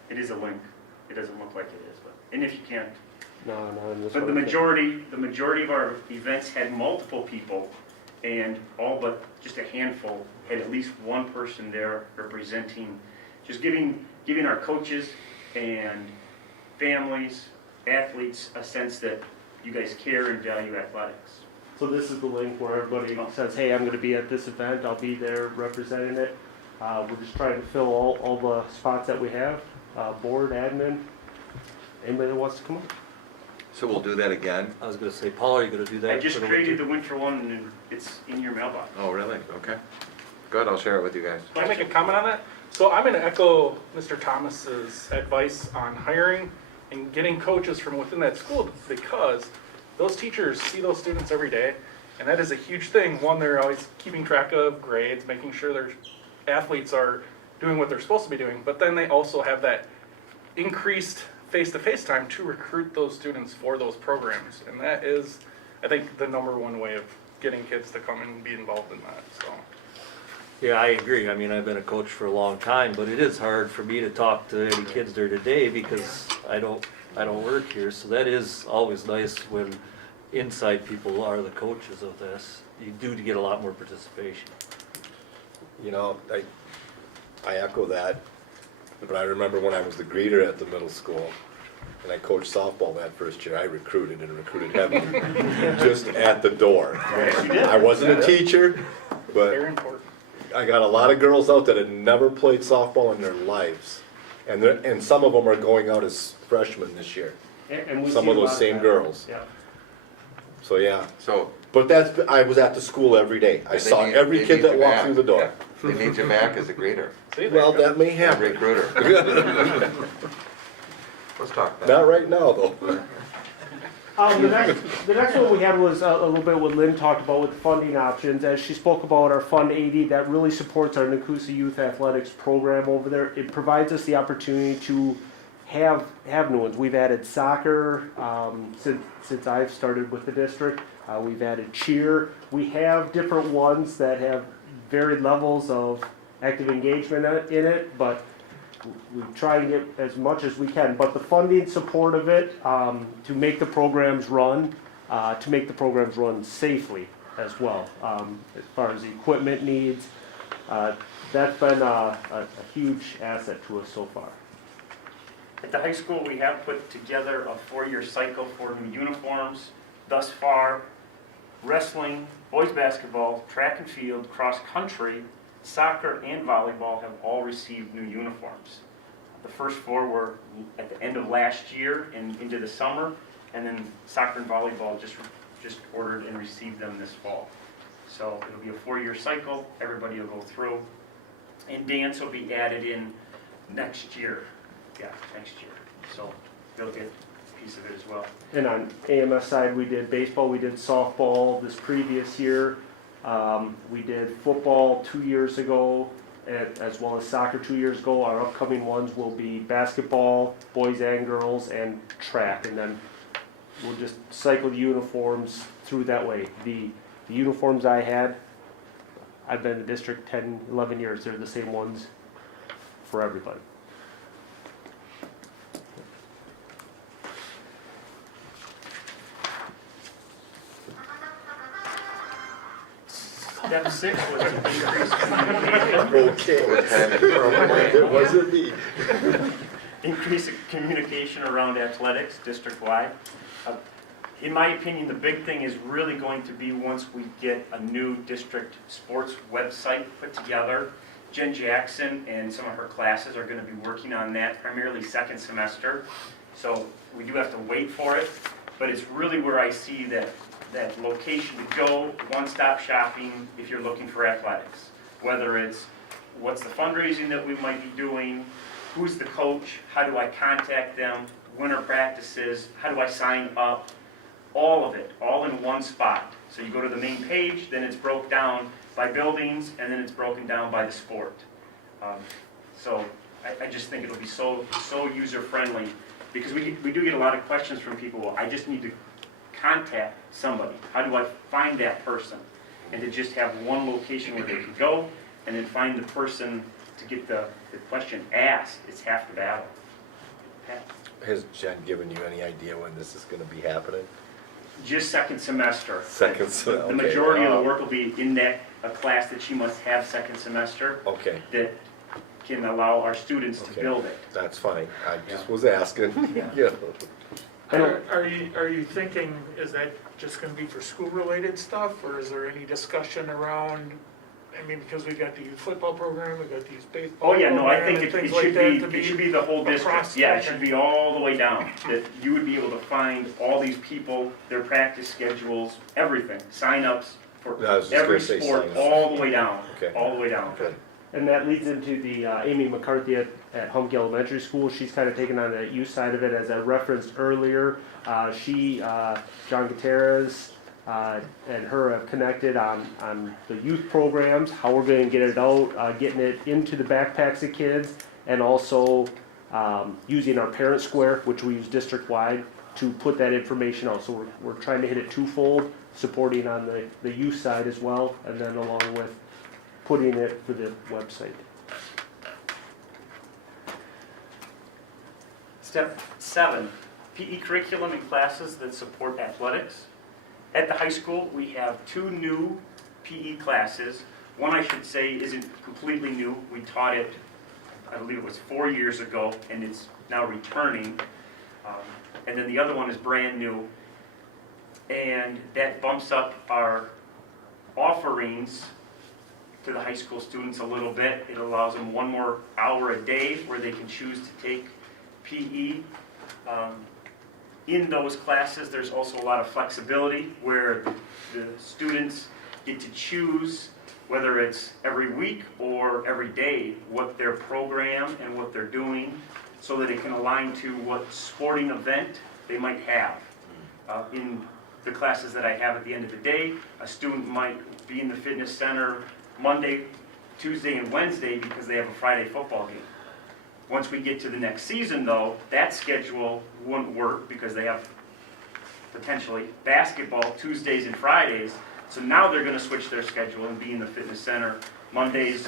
it is a link. It doesn't look like it is, but, and if you can't, No, not in this But one. the majority of our events had multiple people, and all but just a handful had at least one person there representing, just giving our coaches and families, athletes, a sense that you guys care and value athletics. So this is the link where everybody says, hey, I'm gonna be at this event, I'll be there representing it. We're just trying to fill all the spots that we have, board, admin, anybody that wants to come up. So we'll do that again? I was gonna say, Paul, are you gonna do that? I just for the created winter? the winter one, and it's in your mailbox. Oh, really? Okay. Good, I'll share it with you guys. Can I make a comment on that? So I'm going to echo Mr. Thomas's advice on hiring and getting coaches from within that school, because those teachers see those students every day, and that is a huge thing. One, they're always keeping track of grades, making sure their athletes are doing what they're supposed to be doing, but then they also have that increased face-to-face time to recruit those students for those programs, and that is, I think, the #1 way of getting kids to come and be involved in that. So. Yeah, I agree. I mean, I've been a coach for a long time, but it is hard for me to talk to any kids there today because I don't work here. So that is always nice when inside people are the coaches of this. You do get a lot more participation. You know, I echo that, but I remember when I was the greeter at the middle school, and I coached softball that first year, I recruited heavily, just at the door. I wasn't a teacher, but Very important. I got a lot of girls out that had never played softball in their lives, and some of them are going out as freshmen this year. And we Some see of a those lot same that. girls. Yeah. So yeah, So. but I was at the school every day. I They saw need- every they kid need that you walked back. through the door. They need you back as a greeter, See, there Well, you go. that may a happen. recruiter. Let's talk that. Not right now, though. The next one we had was a little bit what Lynn talked about with funding options. As she spoke about our Fund 80, that really supports our Nekoosa Youth Athletics program over there. It provides us the opportunity to have new ones. We've added soccer since I've started with the district. We've added cheer. We have different ones that have varied levels of active engagement in it, but we try and get as much as we can. But the funding support of it to make the programs run safely as well. As far as equipment needs, that's been a huge asset to us so far. At the high school, we have put together a 4-year cycle for new uniforms. Thus far, wrestling, boys basketball, track and field, cross country, soccer, and volleyball have all received new uniforms. The first 4 were at the end of last year and into the summer, and then soccer and volleyball just ordered and received them this fall. So it'll be a 4-year cycle, everybody will go through, and dance will be added in next year. Yeah, next year. So they'll get a piece of it as well. And on AMS side, we did baseball, we did softball this previous year. We did football 2 years ago, as well as soccer 2 years ago. Our upcoming ones will be basketball, boys and girls, and track. And then we'll just cycle the uniforms through that way. The uniforms I've been in the district 10, 11 years. They're the same ones for everybody. Step 6 was to increase communication. Okay. It wasn't me. Increase communication around athletics district-wide. In my opinion, the big thing is really going to be once we get a new district sports website put together. Jen Jackson and some of her classes are going to be working on that, primarily second semester. So we do have to wait for it, but it's really where I see that location to go, one-stop shopping if you're looking for athletics. Whether it's what's the fundraising that we might be doing, who's the coach, how do I contact them, winter practices, how do I sign up, all of it, all in one spot. So you go to the main page, then it's broke down by buildings, and then it's broken down by the sport. So I just think it'll be so user-friendly, because we do get a lot of questions from people, well, I just need to contact somebody. How do I find that person? And to just have one location where they can go, and then find the person to get the question asked, it's half the battle. has Jen given you any idea when this is gonna be happening? Just second semester. Second semester, The majority of the work will be in that, a class that she must have second semester Okay, that can allow our students to Okay. build it. that's fine. I just was asking, yeah. Are you thinking, is that just gonna be for school-related stuff, or is there any discussion around, I mean, because we got the youth football program, we got these baseball Oh, yeah, no, I program think and it things should like that be, it should be the whole district. across- Yeah, it okay. should be all the way down. That you would be able to find all these people, their practice schedules, everything, signups for I was just every gonna say sport, signups. all the way down, Okay. all the way down. Good. And that leads into the Amy McCarthy at Humke Elementary School. She's kind of taken on the youth side of it, as I referenced earlier. John Gutierrez, and her have connected on the youth programs, how we're going to get it out, getting it into the backpacks of kids, and also using our parent square, which we use district-wide, to put that information out. So we're trying to hit it twofold, supporting on the youth side as well, and then along with putting it for the website. Step 7, PE curriculum and classes that support athletics. At the high school, we have 2 new PE classes. One, I should say, isn't completely new. We taught it, I believe it was 4 years ago, and it's now returning. And then the other one is brand new. And that bumps up our offerings to the high school students a little bit. It allows them 1 more hour a day where they can choose to take PE. In those classes, there's also a lot of flexibility where the students get to choose whether it's every week or every day what their program and what they're doing, so that it can align to what sporting event they might have. In the classes that I have at the end of the day, a student might be in the fitness center Monday, Tuesday, and Wednesday because they have a Friday football game. Once we get to the next season, though, that schedule wouldn't work because they have potentially basketball Tuesdays and Fridays. So now they're going to switch their schedule and be in the fitness center Mondays,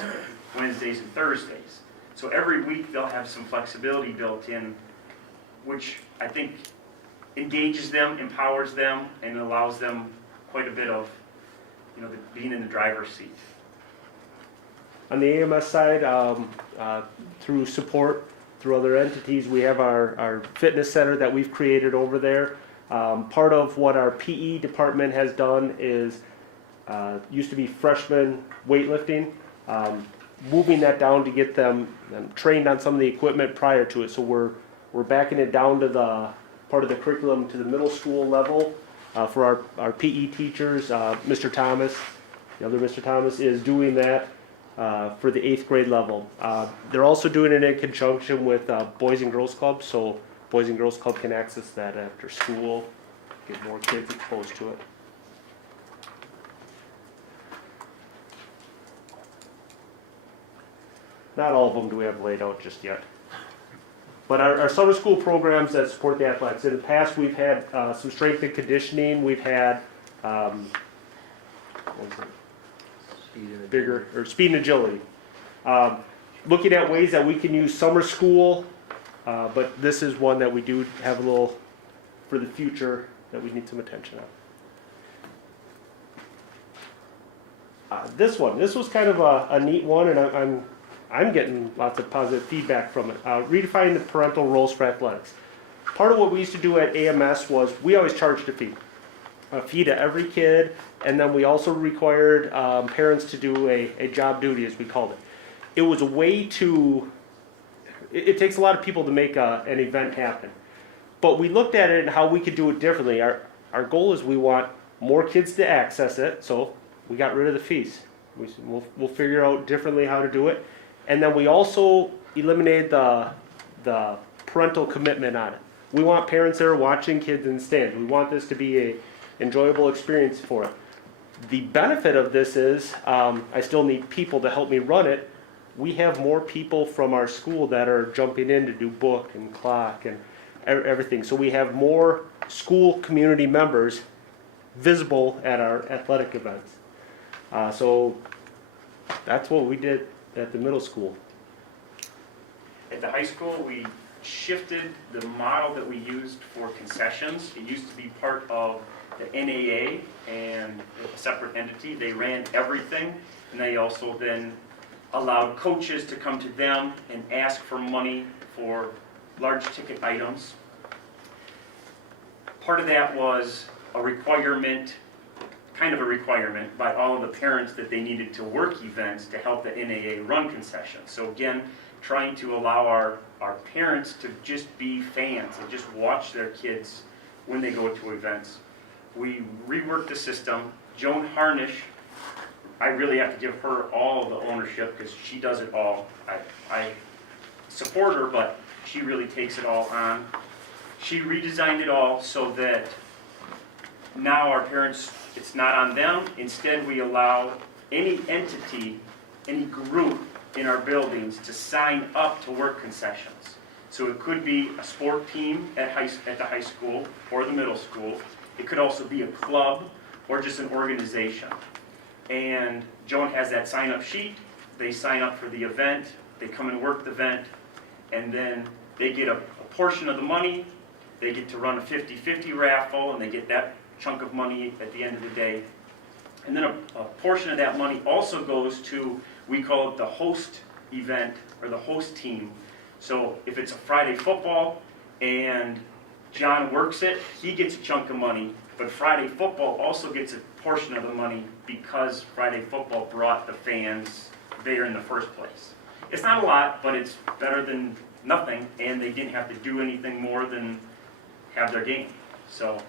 Wednesdays, and Thursdays. So every week they'll have some flexibility built in, which I think engages them, empowers them, and allows them quite a bit of, being in the driver's seat. On the AMS side, through support through other entities, we have our fitness center that we've created over there. Part of what our PE department has done is, used to be freshman weightlifting, moving that down to get them trained on some of the equipment prior to it. So we're backing it down to the part of the curriculum to the middle school level for our PE teachers. Mr. Thomas, the other Mr. Thomas, is doing that for the 8th grade level. They're also doing it in conjunction with Boys and Girls Club, so Boys and Girls Club can access that after school, get more kids exposed to it. Not all of them do we have laid out just yet. But our summer school programs that support the athletics, in the past we've had some strength and conditioning, we've had speed and agility. Looking at ways that we can use summer school, but this is one that we do have a little for the future that we need some attention on. This was kind of a neat one, and I'm getting lots of positive feedback from it. Redefining the parental roles for athletics. Part of what we used to do at AMS was we always charged a fee to every kid, and then we also required parents to do a job duty, as we called it. It was a way to, it takes a lot of people to make an event happen. But we looked at it and how we could do it differently. Our goal is we want more kids to access it, so we got rid of the fees. We'll figure out differently how to do it. And then we also eliminated the parental commitment on it. We want parents there watching kids in the stands. We want this to be an enjoyable experience for it. The benefit of this is I still need people to help me run it. We have more people from our school that are jumping in to do book and clock and everything. So we have more school community members visible at our athletic events. So that's what we did at the middle school. At the high school, we shifted the model that we used for concessions. It used to be part of the NAA and a separate entity. They ran everything, and they also then allowed coaches to come to them and ask for money for large ticket items. Part of that was a requirement, kind of a requirement by all of the parents that they needed to work events to help the NAA run concessions. So again, trying to allow our parents to just be fans and just watch their kids when they go to events. We reworked the system. Joan Harnish, I really have to give her all of the ownership because she does it all. I support her, but she really takes it all on. She redesigned it all so that now our parents, it's not on them. Instead, we allow any entity, any group in our buildings to sign up to work concessions. So it could be a sport team at the high school or the middle school. It could also be a club or just an organization. And Joan has that sign-up sheet. They sign up for the event. They come and work the event. And then they get a portion of the money. They get to run a 50-50 raffle, and they get that chunk of money at the end of the day. And then a portion of that money also goes to, we call it the host event or the host team. So if it's a Friday football and John works it, he gets a chunk of money, but Friday football also gets a portion of the money because Friday football brought the fans there in the first place. It's not a lot, but it's better than nothing, and they didn't have to do anything more than have their game. So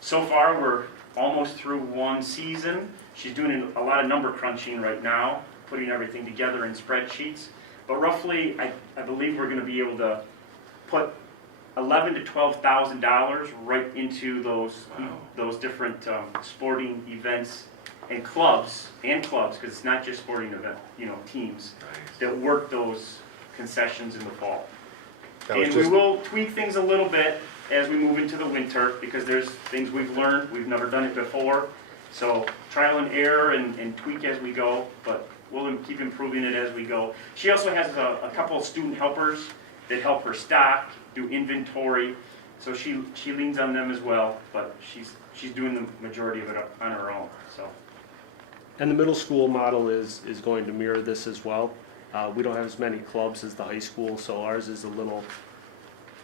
far we're almost through one season. She's doing a lot of number crunching right now, putting everything together in spreadsheets. But roughly, I believe we're going to be able to put $11,000 to $12,000 right into those different sporting events and clubs, because it's not just sporting event, teams that work those concessions in the fall. And we will tweak things a little bit as we move into the winter, because there's things we've learned. We've never done it before. So trial and error and tweak as we go, but we'll keep improving it as we go. She also has a couple of student helpers that help her stock, do inventory. So she leans on them as well, but she's doing the majority of it on her own. So. And the middle school model is going to mirror this as well. We don't have as many clubs as the high school, so ours is a little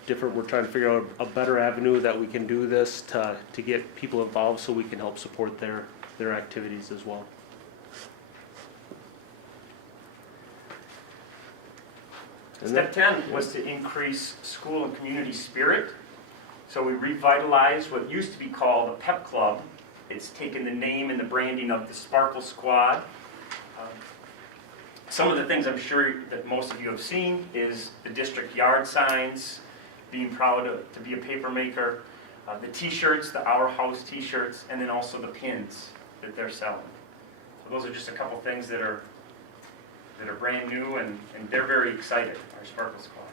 different. We're trying to figure out a better avenue that we can do this to get people involved so we can help support their activities as well. Step 10 was to increase school and community spirit. So we revitalized what used to be called a pep club. It's taken the name and the branding of the Sparkle Squad. Some of the things I'm sure that most of you have seen is the district yard signs, being proud to be a paper maker, the t-shirts, the Our House t-shirts, and then also the pins that they're selling. So those are just a couple things that are brand new, and they're very excited, our Sparkle Squad.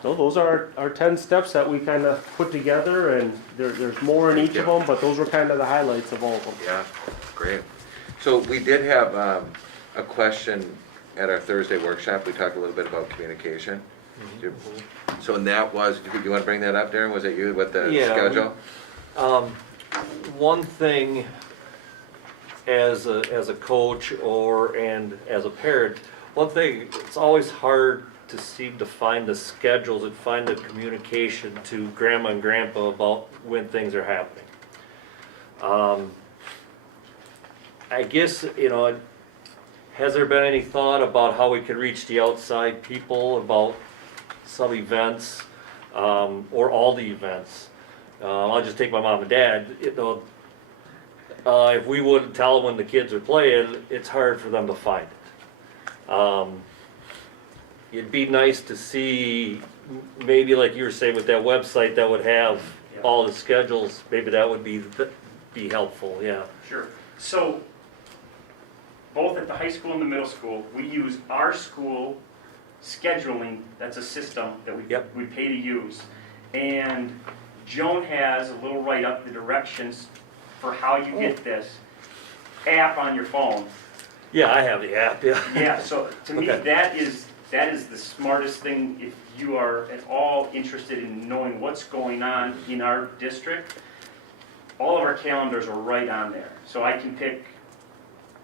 So those are our 10 steps that we kind of put together, and there's more in each of them, but those were kind of the highlights of all of them. Yeah, great. So we did have a question at our Thursday workshop. We talked a little bit about communication. So and that was, do you want to bring that up, Darren? Was it you with the schedule? One thing as a coach and as a parent, one thing, it's always hard to seem to find the schedules and find the communication to grandma and grandpa about when things are happening. I guess, has there been any thought about how we can reach the outside people about some events, or all the events? I'll just take my mom and dad. If we wouldn't tell them when the kids are playing, it's hard for them to find it. It'd be nice to see, maybe like you were saying with that website that would have all the schedules. Maybe that would be helpful. Yeah. Sure. So both at the high school and the middle school, we use our school scheduling. That's a system that we pay to use. And Joan has a little write-up, the directions for how you get this app on your phone. Yeah, I have the app, yeah. Yeah, so to me, that is that is the smartest thing if you are at all interested in knowing what's going on in our district. All of our calendars are right on there. So I can pick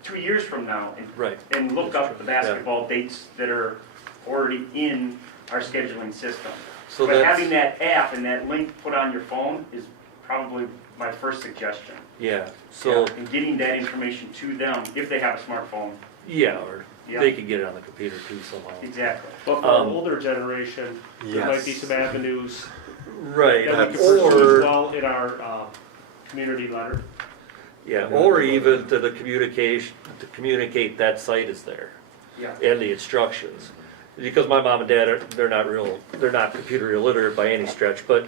2 years from now and look up the basketball dates that are already in our scheduling system. So But that's- having that app and that link put on your phone is probably my first suggestion. Yeah, so, And getting that information to them if they have a smartphone. yeah, or Yeah. they can get it on the computer too somehow. Exactly. But for our older generation, there might be Yes. some avenues Right, that we could pursue or, as well in our community letter. yeah, or even to the communication, to communicate that site is there. Yeah. And the instructions. Because my mom and dad they're not computer illiterate by any stretch, but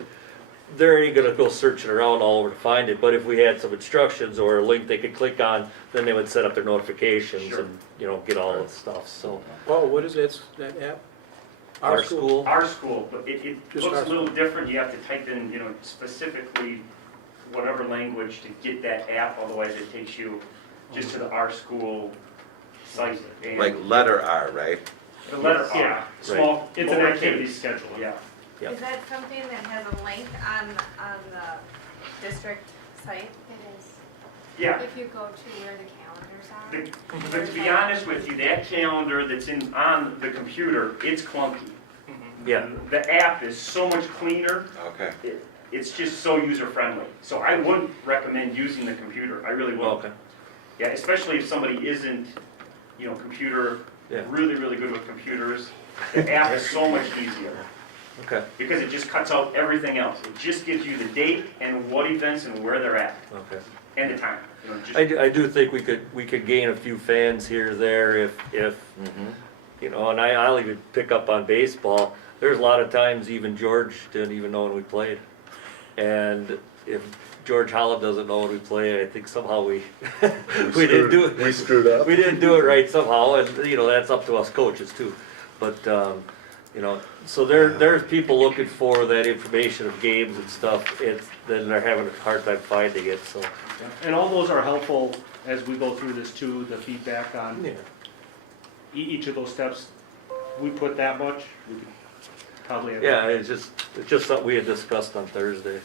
they ain't gonna go searching around all over to find it. But if we had some instructions or a link they could click on, then they would set up their notifications Sure. and, get all the stuff, so. Oh, what is that app? Our school? Our school, but it Just looks our a little different. You have to type in, specifically whatever language to get that app, otherwise it takes you just to the Our School site. And Like letter R, right? the letter R, Yeah. small, It's an lowercase. activity schedule. Yeah. Yep. Is that something that has a link on the district site? It is. Yeah. If you go to where the calendars are. But to be honest with you, that calendar that's on the computer, it's clunky. Yeah. The app is so much cleaner. Okay. It's just so user-friendly. So I wouldn't recommend using the computer. I really wouldn't. Okay. Yeah, especially if somebody isn't, computer, Yeah. really, really good with computers. The app is so much easier Okay, because it just cuts out everything else. It just gives you the date and what events and where they're at okay. and the time. I do think we could gain a few fans here or there if, and I'll even pick up on baseball. There's a lot of times even George didn't even know when we played. And if George Holland doesn't know when we play, I think somehow we didn't do it. We screwed up. We didn't do it right somehow, and that's up to us coaches too. But so there's people looking for that information of games and stuff. Then they're having a hard time finding it. So And all those are helpful as we go through this too, the feedback on each of those steps. We put that much, we could probably have. yeah, it's just something we had discussed on Thursday.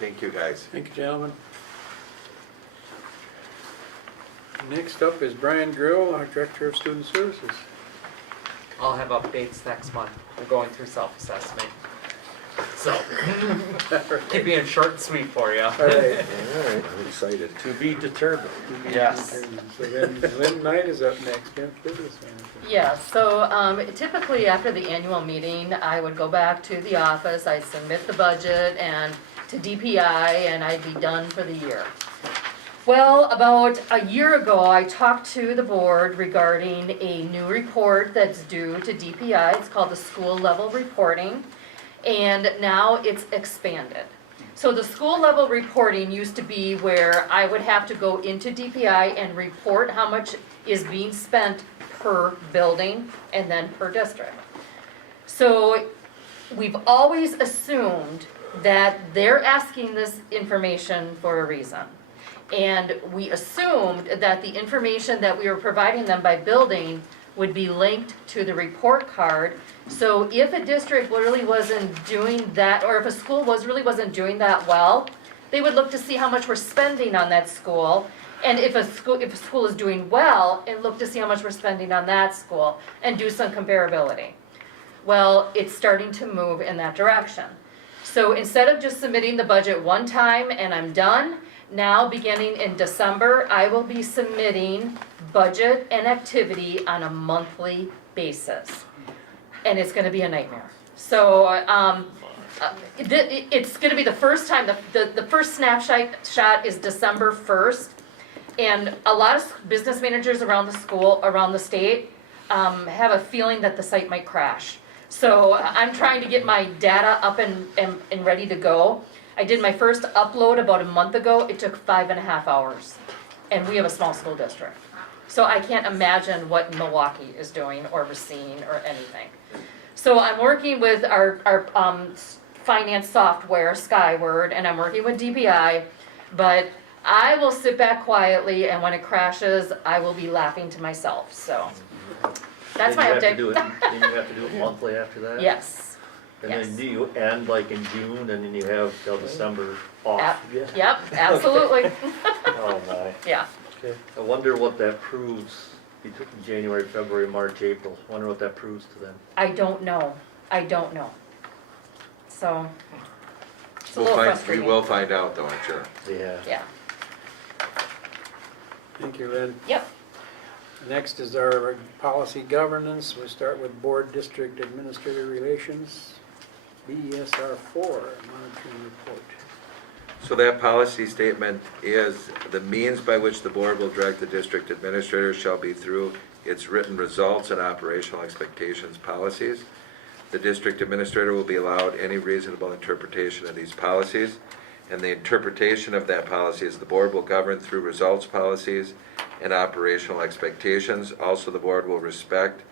Thank you, guys. Thank you, gentlemen. Next up is Brian Grill, our Director of Student Services. I'll have updates next month. I'm going through self-assessment. So, keep being short and sweet for you. All right. All right, I'm excited. To be determined. Yes. So then Lynn Knight is up next, Business Manager. Yeah, so typically after the annual meeting, I would go back to the office, I'd submit the budget and to DPI, and I'd be done for the year. Well, about a year ago, I talked to the board regarding a new report that's due to DPI. It's called the School Level Reporting, and now it's expanded. So the school level reporting used to be where I would have to go into DPI and report how much is being spent per building and then per district. So we've always assumed that they're asking this information for a reason. And we assumed that the information that we were providing them by building would be linked to the report card. So if a district really wasn't doing that, or if a school really wasn't doing that well, they would look to see how much we're spending on that school. And if a school is doing well, and look to see how much we're spending on that school and do some comparability. Well, it's starting to move in that direction. So instead of just submitting the budget one time and I'm done, now beginning in December, I will be submitting budget and activity on a monthly basis. And it's gonna be a nightmare. So it's gonna be the first time, the first snapshot is December 1st. And a lot of business managers around the state, have a feeling that the site might crash. So I'm trying to get my data up and ready to go. I did my first upload about a month ago. It took 5.5 hours. And we have a small school district. So I can't imagine what Milwaukee is doing or Racine or anything. So I'm working with our finance software, Skyward, and I'm working with DPI, but I will sit back quietly, and when it crashes, I will be laughing to myself, so. That's Then my you have to update. do it- Then you have to do it monthly after that? Yes. And yes. then do you end like in June and then you have till December off? Yep, yep, absolutely. Oh my. Yeah. Okay. I wonder what that proves between January, February, March, April. Wonder what that proves to them. I don't know. So, it's a We'll little find, we frustrating. will find out though, I'm sure. Yeah. Yeah. Thank you, Lynn. Yep. Next is our policy governance. We'll start with Board District Administrator Relations, BESR 4, monitoring report. So that policy statement is, the means by which the board will direct the district administrator shall be through its written results and operational expectations policies. The district administrator will be allowed any reasonable interpretation of these policies, and the interpretation of that policy is the board will govern through results policies and operational expectations. Also, the board will respect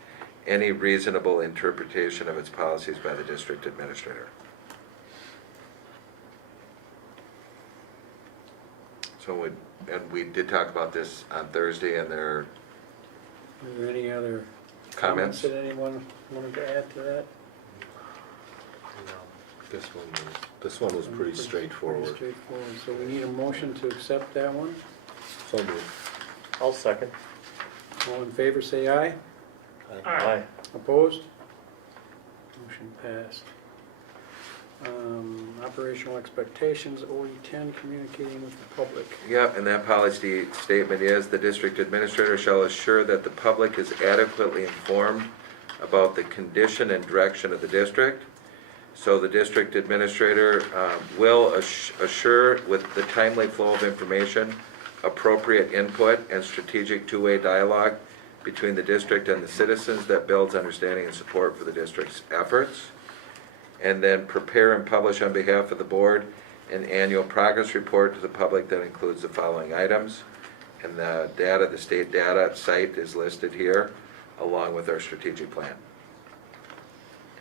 any reasonable interpretation of its policies by the district administrator. So we did talk about this on Thursday, and there Are there any other Comments? that anyone wanted to add to that? This one was pretty straightforward. Pretty straightforward. So we need a motion to accept that one. So moved. I'll second. All in favor, say aye. Aye. Opposed? Motion passed. Operational expectations, OE10, communicating with the public. Yep, and that policy statement is, the district administrator shall assure that the public is adequately informed about the condition and direction of the district. So the district administrator will assure with the timely flow of information, appropriate input, and strategic two-way dialogue between the district and the citizens that builds understanding and support for the district's efforts. And then prepare and publish on behalf of the board an annual progress report to the public that includes the following items. And the data, the state data site is listed here, along with our strategic plan.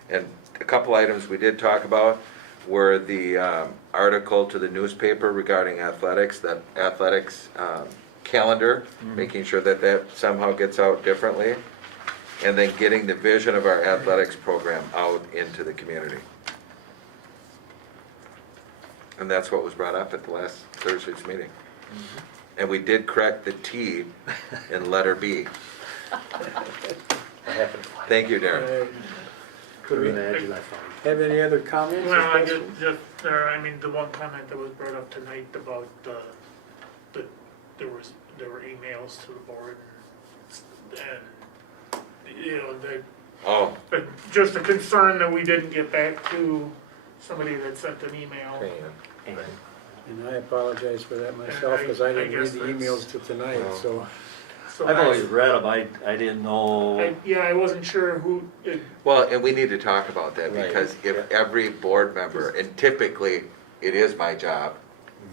And a couple items we did talk about were the article to the newspaper regarding athletics, that athletics calendar, making sure that that somehow gets out differently, and then getting the vision of our athletics program out into the community. And that's what was brought up at the last Thursday's meeting. And we did correct the T in letter B. Thank you, Darren. Couldn't imagine that. Have any other comments? or Well, I questions? just there, I mean, the one comment that was brought up tonight about, that there were emails to the board and, you know, that, Oh, just a concern that we didn't get back to somebody that sent an email. And I apologize for that myself, because I didn't read guess the that's- emails till tonight, so. So I've always that's- read them, I didn't know. Yeah, I wasn't sure who, well, and we need to talk about that, Right. because if every board member, and typically, it is my job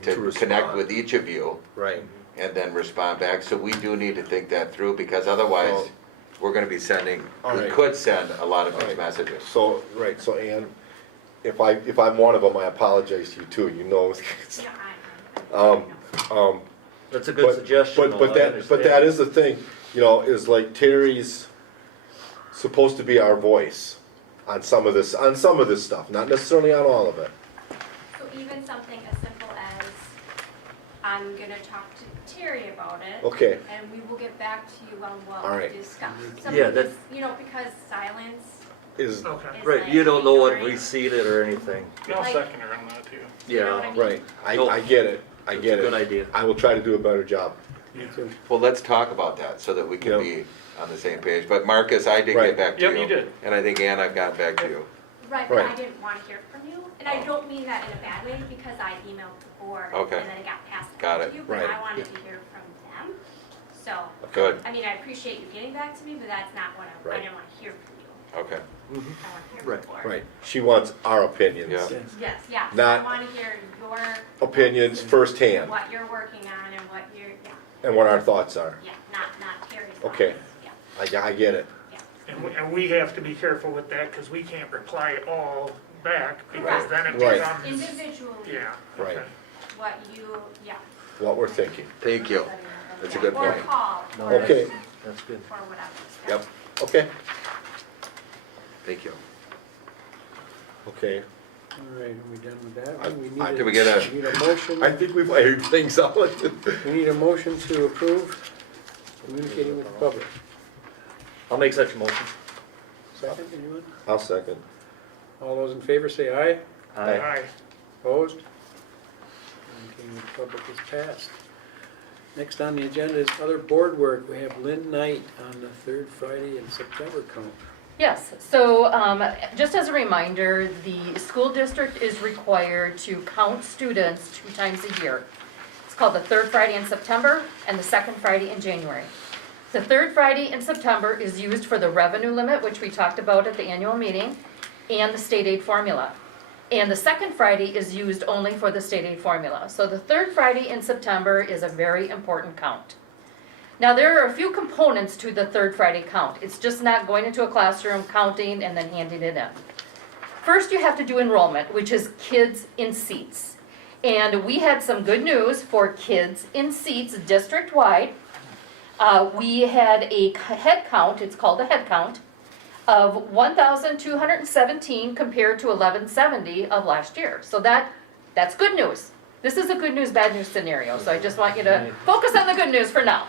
To to respond. connect with each of you Right. and then respond back, so we do need to think that through, because otherwise, So- we're gonna be sending, All we right. could send a lot of All mixed right. messages. So, right, so Ann, if I'm one of them, I apologize to you too, you know. That's a good suggestion, though, But I that understand. is the thing, you know, is like Terry's supposed to be our voice on some of this stuff, not necessarily on all of it. So even something as simple as, I'm gonna talk to Terry about it. Okay. And we will get back to you on what All we right. discussed. Yeah, that- You know, because silence Is, okay. is Right, like you don't know what ignoring. we've it or anything. I'll Like- second her on that too. You know what I mean? right, No. I get it, I It's get a it. good idea. I will try to do a better job. Me too. Well, let's talk about that, so that we can Yep. be on the same page, but Marcus, I did Right. get back to you. Yep, you did. And I think Ann, I've gotten back to you. Right, but I Right. didn't want to hear from you, and I don't mean that in a bad way, because I emailed the board, and Okay. then it got passed Got on it. to you, but Right. I wanted to hear from them. So, Good, I mean, I appreciate you getting back to me, but that's not what I Right. didn't want to hear from you. okay. I want to hear from Right. the board. Right, she wants our opinions. Yeah. Yes. Yes, yes, Not- I want to hear your, Opinions firsthand, what you're working on and what you're, yeah, and what our thoughts are. yeah, not Terry's. Okay. thoughts. Yeah. I get it. And we have to be careful with that, because we can't reply all back, because then it Right. becomes, Individually, yeah, Right. okay. what you, yeah. What we're thinking. Thank you. That's a Yeah, good or point. call, No, or, Okay. That's good. or whatever. Yep. Okay. Thank you. Okay. All right, are we done with that one? We need Did we get a- we need a motion. I think we've ironed things out. We need a motion to approve communicating with the public. I'll make such a motion. Second, anyone? I'll second. All those in favor say aye. Aye. Opposed? Communicating with the public is passed. Next on the agenda is other board work. We have Lynn Knight on the third Friday in September count. Yes, so just as a reminder, the school district is required to count students 2 times a year. It's called the third Friday in September and the second Friday in January. The third Friday in September is used for the revenue limit, which we talked about at the annual meeting, and the state aid formula. And the second Friday is used only for the state aid formula. So the third Friday in September is a very important count. Now, there are a few components to the third Friday count. It's just not going into a classroom, counting, and then handing it in. First, you have to do enrollment, which is kids in seats. And we had some good news for kids in seats district-wide. We had a head count, it's called a head count, of 1,217 compared to 1,170 of last year. So that's good news. This is a good news, bad news scenario, so I just want you to focus on the good news for now.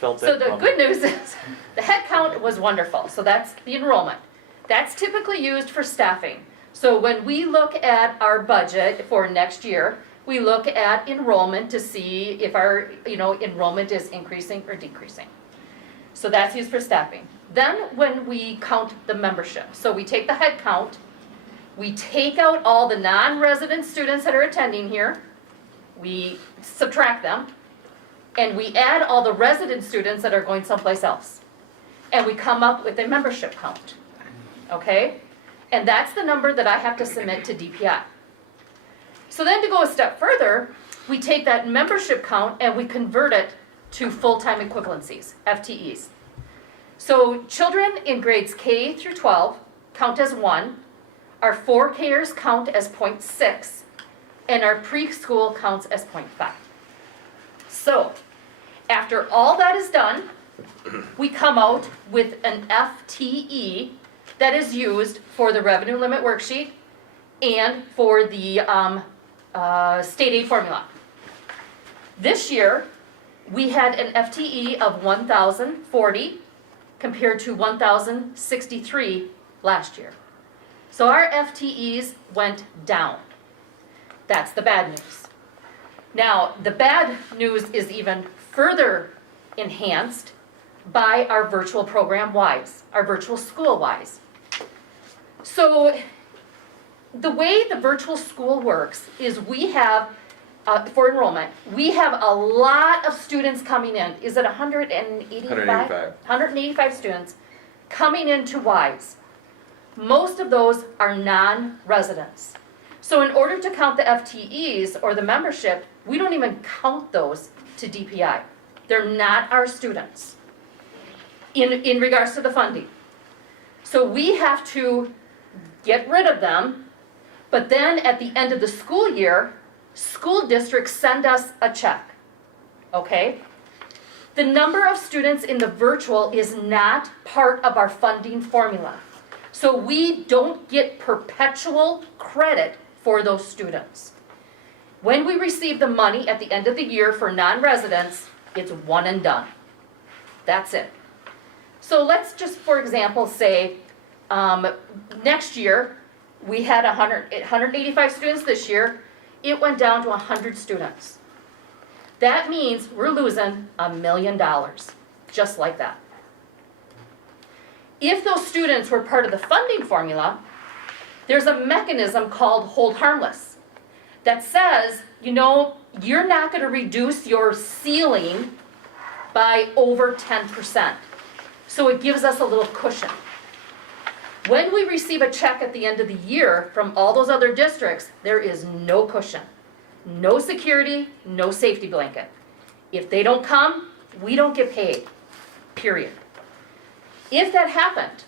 Felt So that the coming. good news is, the head count was wonderful, so that's the enrollment. That's typically used for staffing. So when we look at our budget for next year, we look at enrollment to see if our, enrollment is increasing or decreasing. So that's used for staffing. Then when we count the membership, so we take the head count, we take out all the non-resident students that are attending here, we subtract them, and we add all the resident students that are going someplace else. And we come up with a membership count, okay? And that's the number that I have to submit to DPI. So then to go a step further, we take that membership count and we convert it to full-time equivalencies, FTEs. So children in grades K through 12 count as 1, our 4Kers count as 0.6, and our preschool counts as 0.5. So, after all that is done, we come out with an FTE that is used for the revenue limit worksheet and for the state aid formula. This year, we had an FTE of 1,040 compared to 1,063 last year. So our FTEs went down. That's the bad news. Now, the bad news is even further enhanced by our virtual program WISE, our virtual school WISE. So the way the virtual school works is we have, for enrollment, we have a lot of students coming in. Is it 185? 185 students coming into WISE. Most of those are non-residents. So in order to count the FTEs or the membership, we don't even count those to DPI. They're not our students in regards to the funding. So we have to get rid of them, but then at the end of the school year, school districts send us a check, okay? The number of students in the virtual is not part of our funding formula. So we don't get perpetual credit for those students. When we receive the money at the end of the year for non-residents, it's one and done. That's it. So let's just, for example, say next year, we had 185 students this year. It went down to 100 students. That means we're losing $1 million, just like that. If those students were part of the funding formula, there's a mechanism called hold harmless that says, you're not going to reduce your ceiling by over 10%. So it gives us a little cushion. When we receive a check at the end of the year from all those other districts, there is no cushion, no security, no safety blanket. If they don't come, we don't get paid, period. If that happened,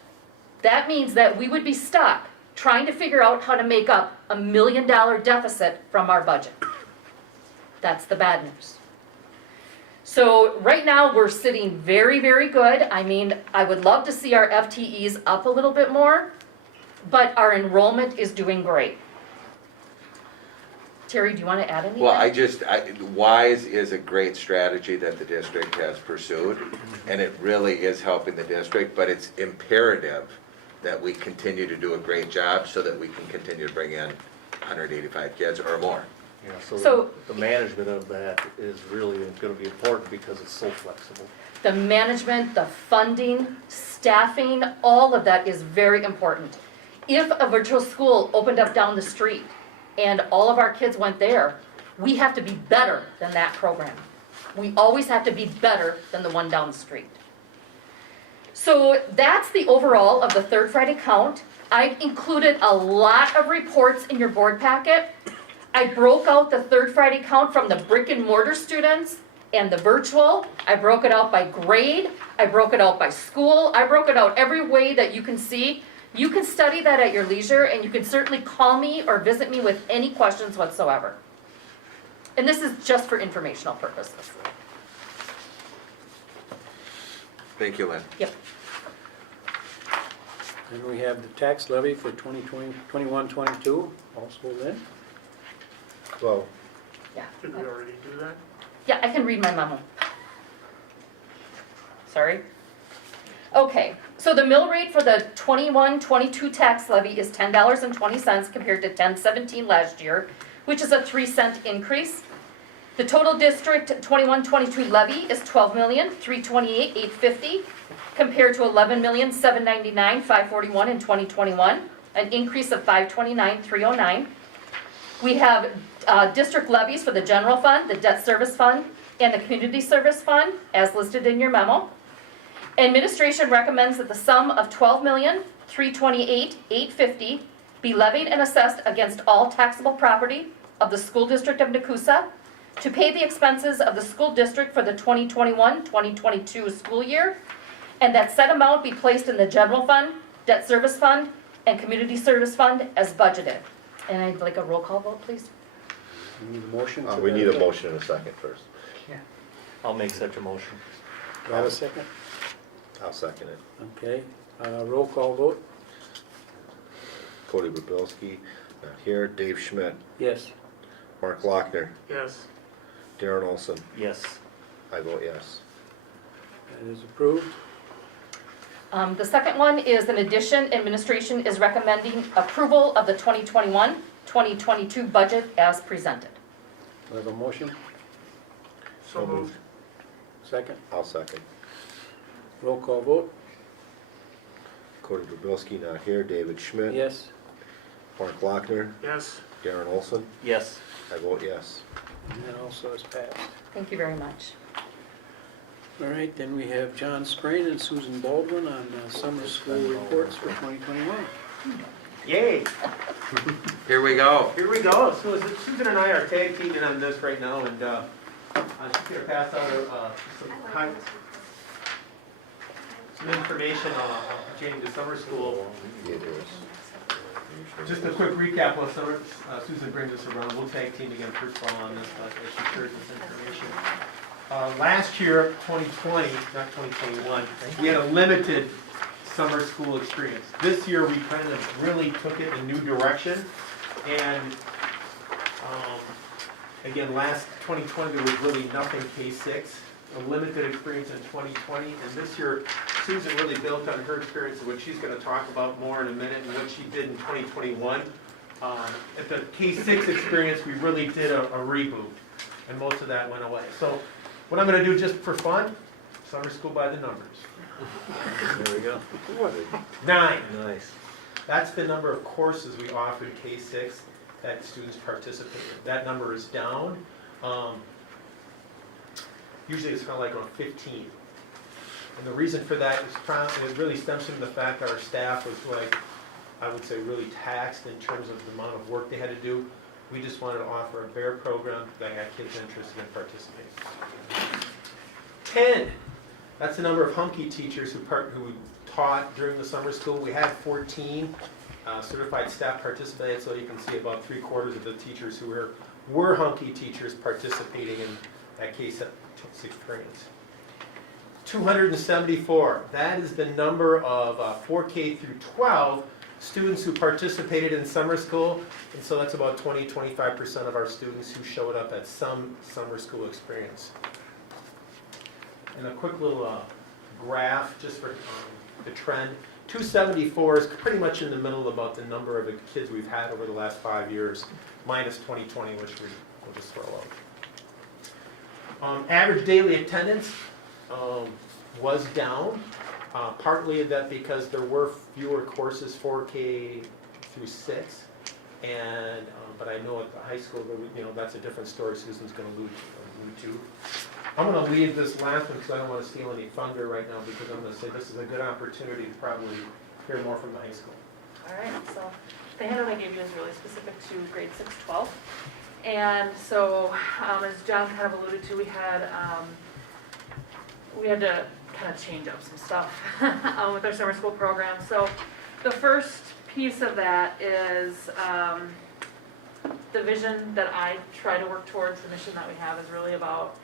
that means that we would be stuck trying to figure out how to make up $1 million deficit from our budget. That's the bad news. So right now, we're sitting very, very good. I mean, I would love to see our FTEs up a little bit more, but our enrollment is doing great. Terry, do you want to add anything? Well, WISE is a great strategy that the district has pursued, and it really is helping the district, but it's imperative that we continue to do a great job so that we can continue to bring in 185 kids or more. Yeah, so So- the management of that is really gonna be important because it's so flexible. The management, the funding, staffing, all of that is very important. If a virtual school opened up down the street and all of our kids went there, we have to be better than that program. We always have to be better than the one down the street. So that's the overall of the third Friday count. I included a lot of reports in your board packet. I broke out the third Friday count from the brick and mortar students and the virtual. I broke it out by grade. I broke it out by school. I broke it out every way that you can see. You can study that at your leisure, and you can certainly call me or visit me with any questions whatsoever. And this is just for informational purposes. Thank you, Lynn. Yep. And we have the tax levy for 2020, 21-22, also Lynn. Well, Yeah. Did we already do that? Yeah, I can read my memo. Sorry. Okay, so the mill rate for the 21-22 tax levy is $10.20 compared to $10.17 last year, which is a 3-cent increase. The total district 21-22 levy is $12,328,850 compared to $11,799,541 in 2021, an increase of $529,309. We have district levies for the general fund, the debt service fund, and the community service fund, as listed in your memo. Administration recommends that the sum of $12,328,850 be levied and assessed against all taxable property of the school district of Nekoosa to pay the expenses of the school district for the 2021-2022 school year, and that said amount be placed in the general fund, debt service fund, and community service fund as budgeted. And I'd like a roll call vote, please. We need a motion. to we that need a effect. motion in a second first. I'll make such a motion. Do I have a second? I'll second it. Okay, roll call vote? Cody Bobilski, not here. Dave Schmidt, Yes. Mark Lochner, Yes. Darren Olson. Yes. I vote yes. That is approved. The second one is, in addition, administration is recommending approval of the 2021-2022 budget as presented. Do I have a motion? So moved. Second? I'll second. Roll call vote? Cody Bobilski, not here. David Schmidt. Yes. Mark Lochner, Yes. Darren Olson. Yes. I vote yes. And that also is passed. Thank you very much. All right, then we have John Sprain and Susan Baldwin on summer school reports for 2021. Yay, Here we go. here we go. So Susan and I are tag teaming on this right now, and she's gonna pass out some information pertaining to summer school. It is. Just a quick recap while Susan brings us around. We'll tag team again first of all on this, as she shares this information. Last year, 2020, not 2021, we had a limited summer school experience. This year, we kind of really took it in a new direction. And again, last 2020, there was really nothing K-6, a limited experience in 2020. And this year, Susan really built on her experience of what she's going to talk about more in a minute and what she did in 2021. At the K-6 experience, we really did a reboot, and most of that went away. So what I'm going to do just for fun, summer school by the numbers. There we go. 9. Nice. That's the number of courses we offer in K-6 that students participate in. That number is down. Usually it's kind of like around 15. And the reason for that is it really stems from the fact that our staff was, like, I would say, really taxed in terms of the amount of work they had to do. We just wanted to offer a fair program that got kids interested in participating. 10. That's the number of hunky teachers who taught during the summer school. We had 14 certified staff participated, so you can see about 3/4 of the teachers who were hunky teachers participating in that K-6 experience. 274, that is the number of 4K through 12 students who participated in summer school, and so that's about 20-25% of our students who showed up at some summer school experience. And a quick little graph just for the trend. 274 is pretty much in the middle about the number of kids we've had over the last 5 years, minus 2020, which we'll just throw out. Average daily attendance was down, partly that because there were fewer courses 4K through 6, and but I know at the high school, that's a different story Susan's going to allude to. I'm going to leave this last one because I don't want to steal any thunder right now, because I'm going to say this is a good opportunity to probably hear more from the high school. All right, so the handout I gave you is really specific to grade 6-12. And so, as John kind of alluded to, we had to kind of change up some stuff with our summer school program. So the first piece of that is the vision that I try to work towards. The mission that we have is really about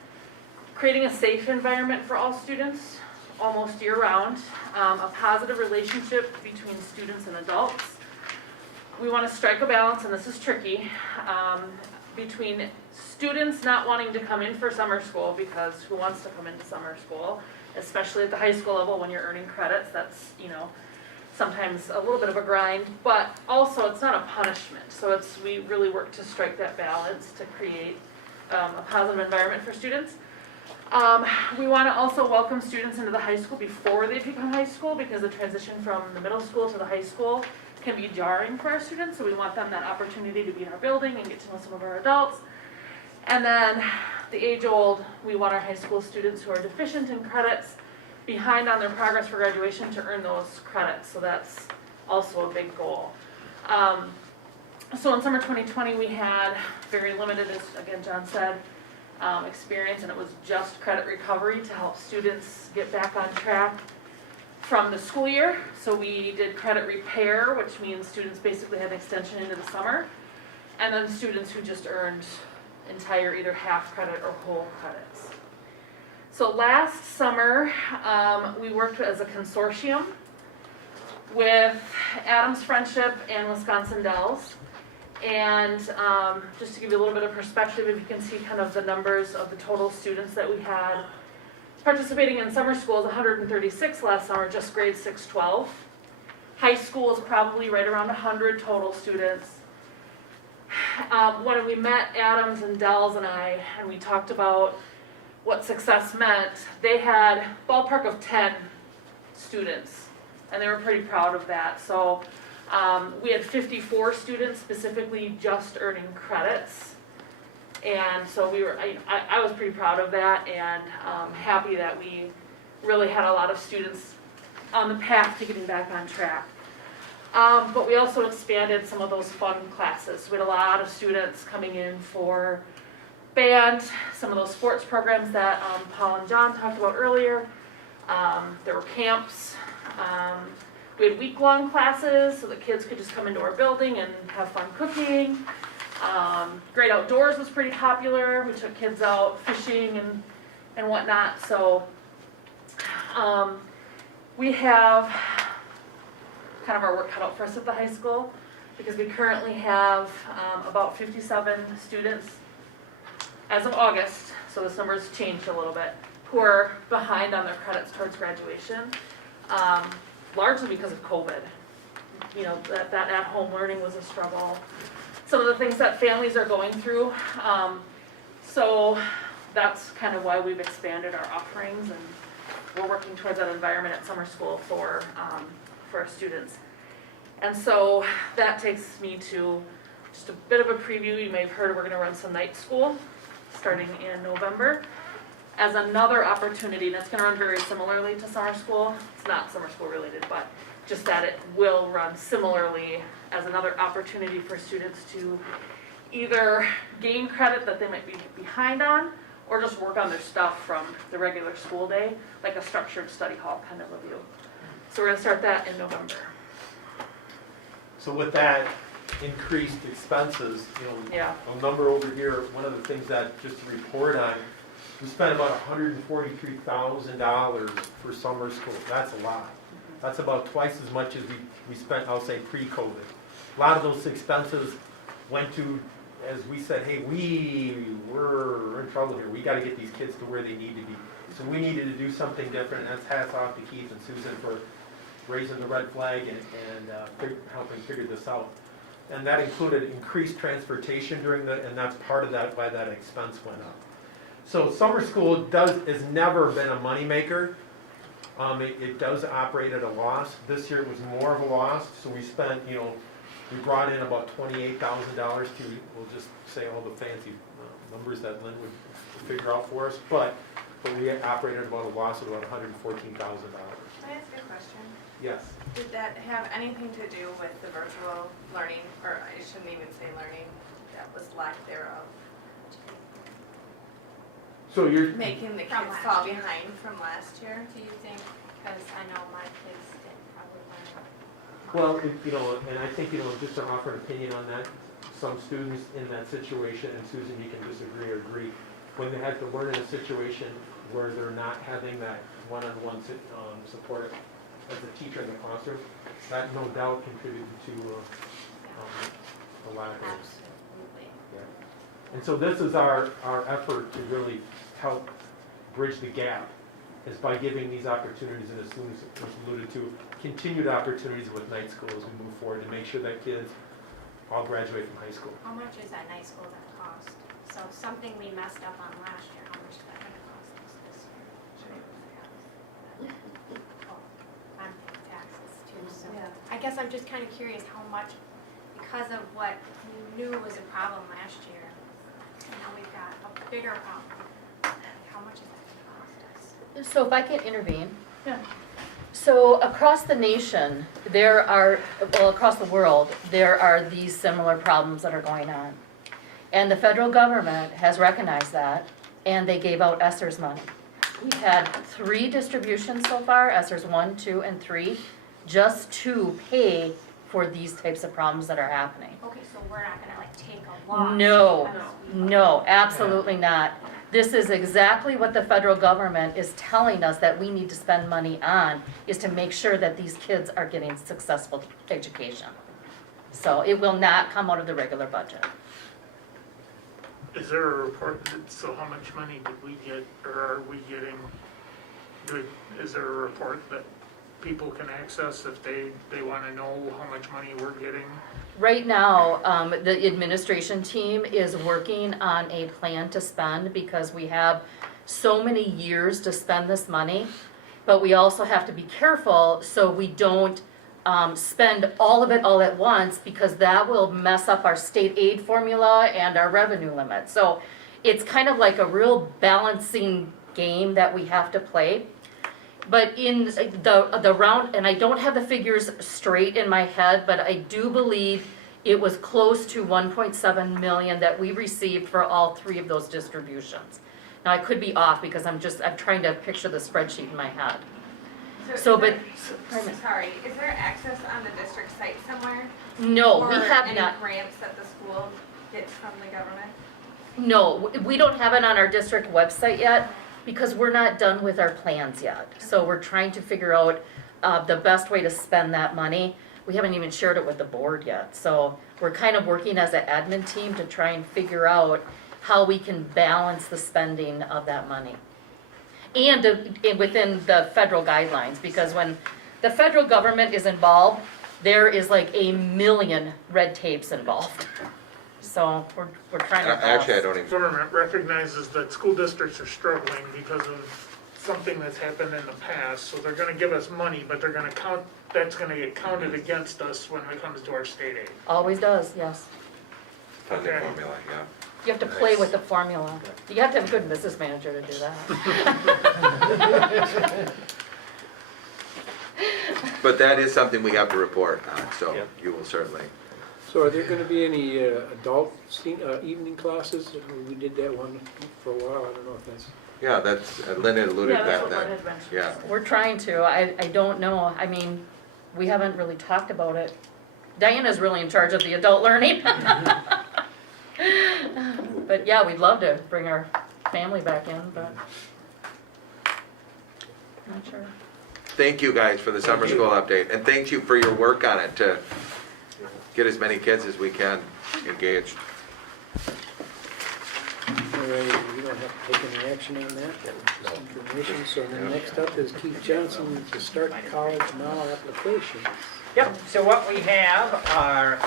creating a safe environment for all students, almost year-round, a positive relationship between students and adults. We want to strike a balance, and this is tricky, between students not wanting to come in for summer school, because who wants to come into summer school, especially at the high school level when you're earning credits. That's, sometimes a little bit of a grind, but also it's not a punishment. So we really work to strike that balance to create a positive environment for students. We want to also welcome students into the high school before they become high school, because the transition from the middle school to the high school can be jarring for our students, so we want them that opportunity to be in our building and get to know some of our adults. And then the age-old, we want our high school students who are deficient in credits, behind on their progress for graduation, to earn those credits, so that's also a big goal. So in summer 2020 we had very limited, as again John said, experience, and it was just credit recovery to help students get back on track from the school year. So we did credit repair, which means students basically had an extension into the summer, and then students who just earned entire either half credit or whole credits. So last summer we worked as a consortium with Adams Friendship and Wisconsin Dells. And just to give you a little bit of perspective, if you can see kind of the numbers of the total students that we had participating in summer school, is 136 last summer, just grade 6-12. High school is probably right around 100 total students. When we met Adams and Dells and I, and we talked about what success meant, they had ballpark of 10 students, and they were pretty proud of that. So we had 54 students specifically just earning credits, and so I was pretty proud of that, and happy that we really had a lot of students on the path to getting back on track. But we also expanded some of those fun classes. We had a lot of students coming in for band, some of those sports programs that Paul and John talked about earlier. There were camps. We had week-long classes so that kids could just come into our building and have fun cooking. Great Outdoors was pretty popular. We took kids out fishing and whatnot. So we have kind of our work cut out for us at the high school, because we currently have about 57 students as of August, so this number's changed a little bit, who are behind on their credits towards graduation. Largely because of COVID. That at-home learning was a struggle. Some of the things that families are going through. So that's kind of why we've expanded our offerings, and we're working towards that environment at summer school for our students. And so that takes me to just a bit of a preview. You may have heard we're going to run some night school starting in November as another opportunity, and it's going to run very similarly to summer school. It's not summer school related, but just that it will run similarly as another opportunity for students to either gain credit that they might be behind on, or just work on their stuff from the regular school day, like a structured study hall kind of review. So we're going to start that in November. So with that increased expenses, a number over here, one of the things that, just to report on, We spent about $143,000 for summer school. That's a lot. That's about twice as much as we spent, I'll say, pre-COVID. A lot of those expenses went to, as we said, hey, we're in trouble here. We got to get these kids to where they need to be. So we needed to do something different, and that's hats off to Keith and Susan for raising the red flag and helping figure this out. And that included increased transportation and that's part of that, why that expense went up. So summer school has never been a moneymaker. It does operate at a loss. This year it was more of a loss, so we spent, we brought in about $28,000 we'll just say all the fancy numbers that Lynn would figure out for us, but we operated about a loss of about $114,000. Can I ask a question? Yes. Did that have anything to do with the virtual learning, or I shouldn't even say learning, that was lack thereof? So you're Making the From kids last fall year. behind from last year? Do you think, because I know my kids didn't probably learn. Well, and I think, just to offer an opinion on that, some students in that situation, and Susan, you can disagree or agree, when they have to learn in a situation where they're not having that one-on-one support as a teacher in the classroom, that no doubt contributed to a lot of those. Absolutely. Yeah. And so this is our effort to really help bridge the gap, is by giving these opportunities, and as Susan alluded to, continued opportunities with night school as we move forward to make sure that kids all graduate from high school. How much is that night school gonna cost? So something we messed up on last year, how much is that gonna cost us this year? Oh, I'm paying taxes too, so. Yeah. I guess I'm just kinda curious how much, because of what we knew was a problem last year, and now we've got a bigger problem, how much is that gonna cost us? So if I can intervene. Yeah. So across the nation, across the world, there are these similar problems that are going on. And the federal government has recognized that, and they gave out ESSERS money. We've had 3 distributions so far, ESSERS 1, 2, and 3, just to pay for these types of problems that are happening. Okay, so we're not gonna like take a loss. No, absolutely not. This is exactly what the federal government is telling us that we need to spend money on, is to make sure that these kids are getting successful education. So it will not come out of the regular budget. Is there a report, so how much money did we get, or are we getting? Is there a report that people can access if they wanna know how much money we're getting? Right now, the administration team is working on a plan to spend, because we have so many years to spend this money, but we also have to be careful so we don't spend all of it all at once, because that will mess up our state aid formula and our revenue limit. So it's kind of like a real balancing game that we have to play. But in the round, and I don't have the figures straight in my head, but I do believe it was close to 1.7 million that we received for all 3 of those distributions. Now, I could be off because I'm trying to picture the spreadsheet in my head. Sorry, is there access on the district site somewhere? No, we have Or not. any grants that the school gets from the government? No, we don't have it on our district website yet, because we're not done with our plans yet. So we're trying to figure out the best way to spend that money. We haven't even shared it with the board yet. So we're kind of working as an admin team to try and figure out how we can balance the spending of that money. And within the federal guidelines, because when the federal government is involved, there is like a million red tapes involved. So we're trying to balance. Actually, I don't even. Government recognizes that school districts are struggling because of something that's happened in the past, so they're gonna give us money, but that's gonna get counted against us when it comes to our state aid. Always does, yes. Funding Okay. formula, yeah. You have to play with the formula. You have to have a good business manager to do that. But that is something we have to report on, so you will certainly. So are there going to be any adult evening classes? We did that one for a while, I don't know if that's... Yeah, that's, Lynn had alluded Yeah, to that's that. what Lynn had mentioned. Yeah. We're trying to, I don't know, I mean, we haven't really talked about it. Diana's really in charge of the adult learning. But yeah, we'd love to bring our family back in, but not sure. Thank you guys for the summer school update, and thank you for your work on it to get as many kids as we can engaged. All right, we don't have to take any action on that, that was just information. So then next up is Keith Johnson, to start college now application. Yep, so what we have are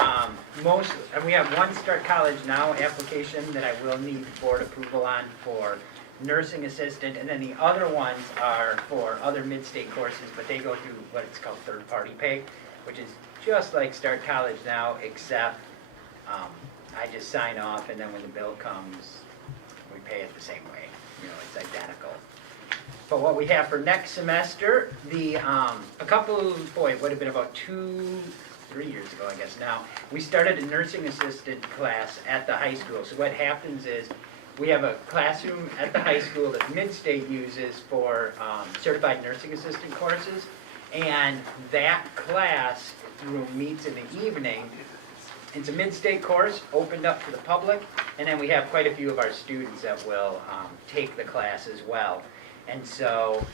we have one Start College Now application that I will need board approval on for nursing assistant, and then the other ones are for other mid-state courses, but they go through what it's called third-party pay, which is just like Start College Now, except I just sign off, and then when the bill comes, we pay it the same way. You know, it's identical. But what we have for next semester, would have been about 3 years ago, I guess now, we started a nursing assistant class at the high school. So what happens is, we have a classroom at the high school that Mid-State uses for certified nursing assistant courses, and that class room meets in the evening. It's a Mid-State course, opened up to the public, and then we have quite a few of our students that will take the class as well. And so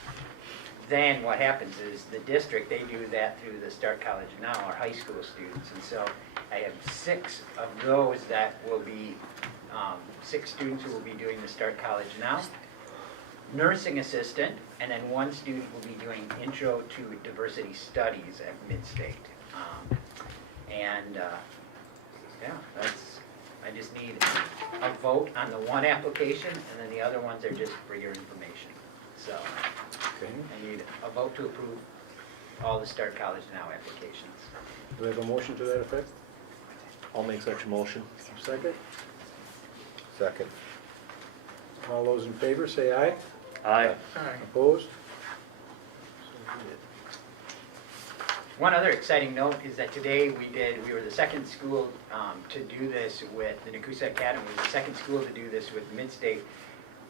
then what happens is the district, they do that through the Start College Now, our high school students. And so I have 6 of those that will be, 6 students who will be doing the Start College Now, nursing assistant, and then 1 student will be doing Intro to Diversity Studies at Mid-State. I just need a vote on the one application, and then the other ones are just for your information. So I need a vote to approve all the Start College Now applications. Do we have a motion to that effect? I'll make such a motion. Second? Second. All those in favor, say aye. Aye. Opposed? One other exciting note is that today we were the second school to do this with, the Nekoosa Academy was the second school to do this with Mid-State,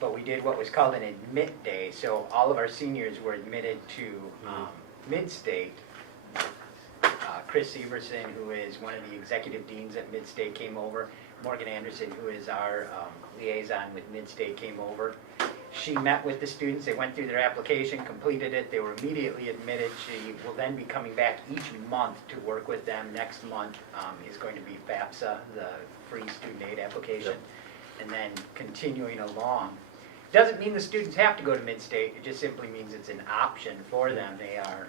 but we did what was called an admit day. So all of our seniors were admitted to Mid-State. Chris Severson, who is one of the executive deans at Mid-State, came over. Morgan Anderson, who is our liaison with Mid-State, came over. She met with the students, they went through their application, completed it, they were immediately admitted. She will then be coming back each month to work with them. Next month is going to be FAFSA, the free student aid application, and then continuing along. Doesn't mean the students have to go to Mid-State, it just simply means it's an option for them. They are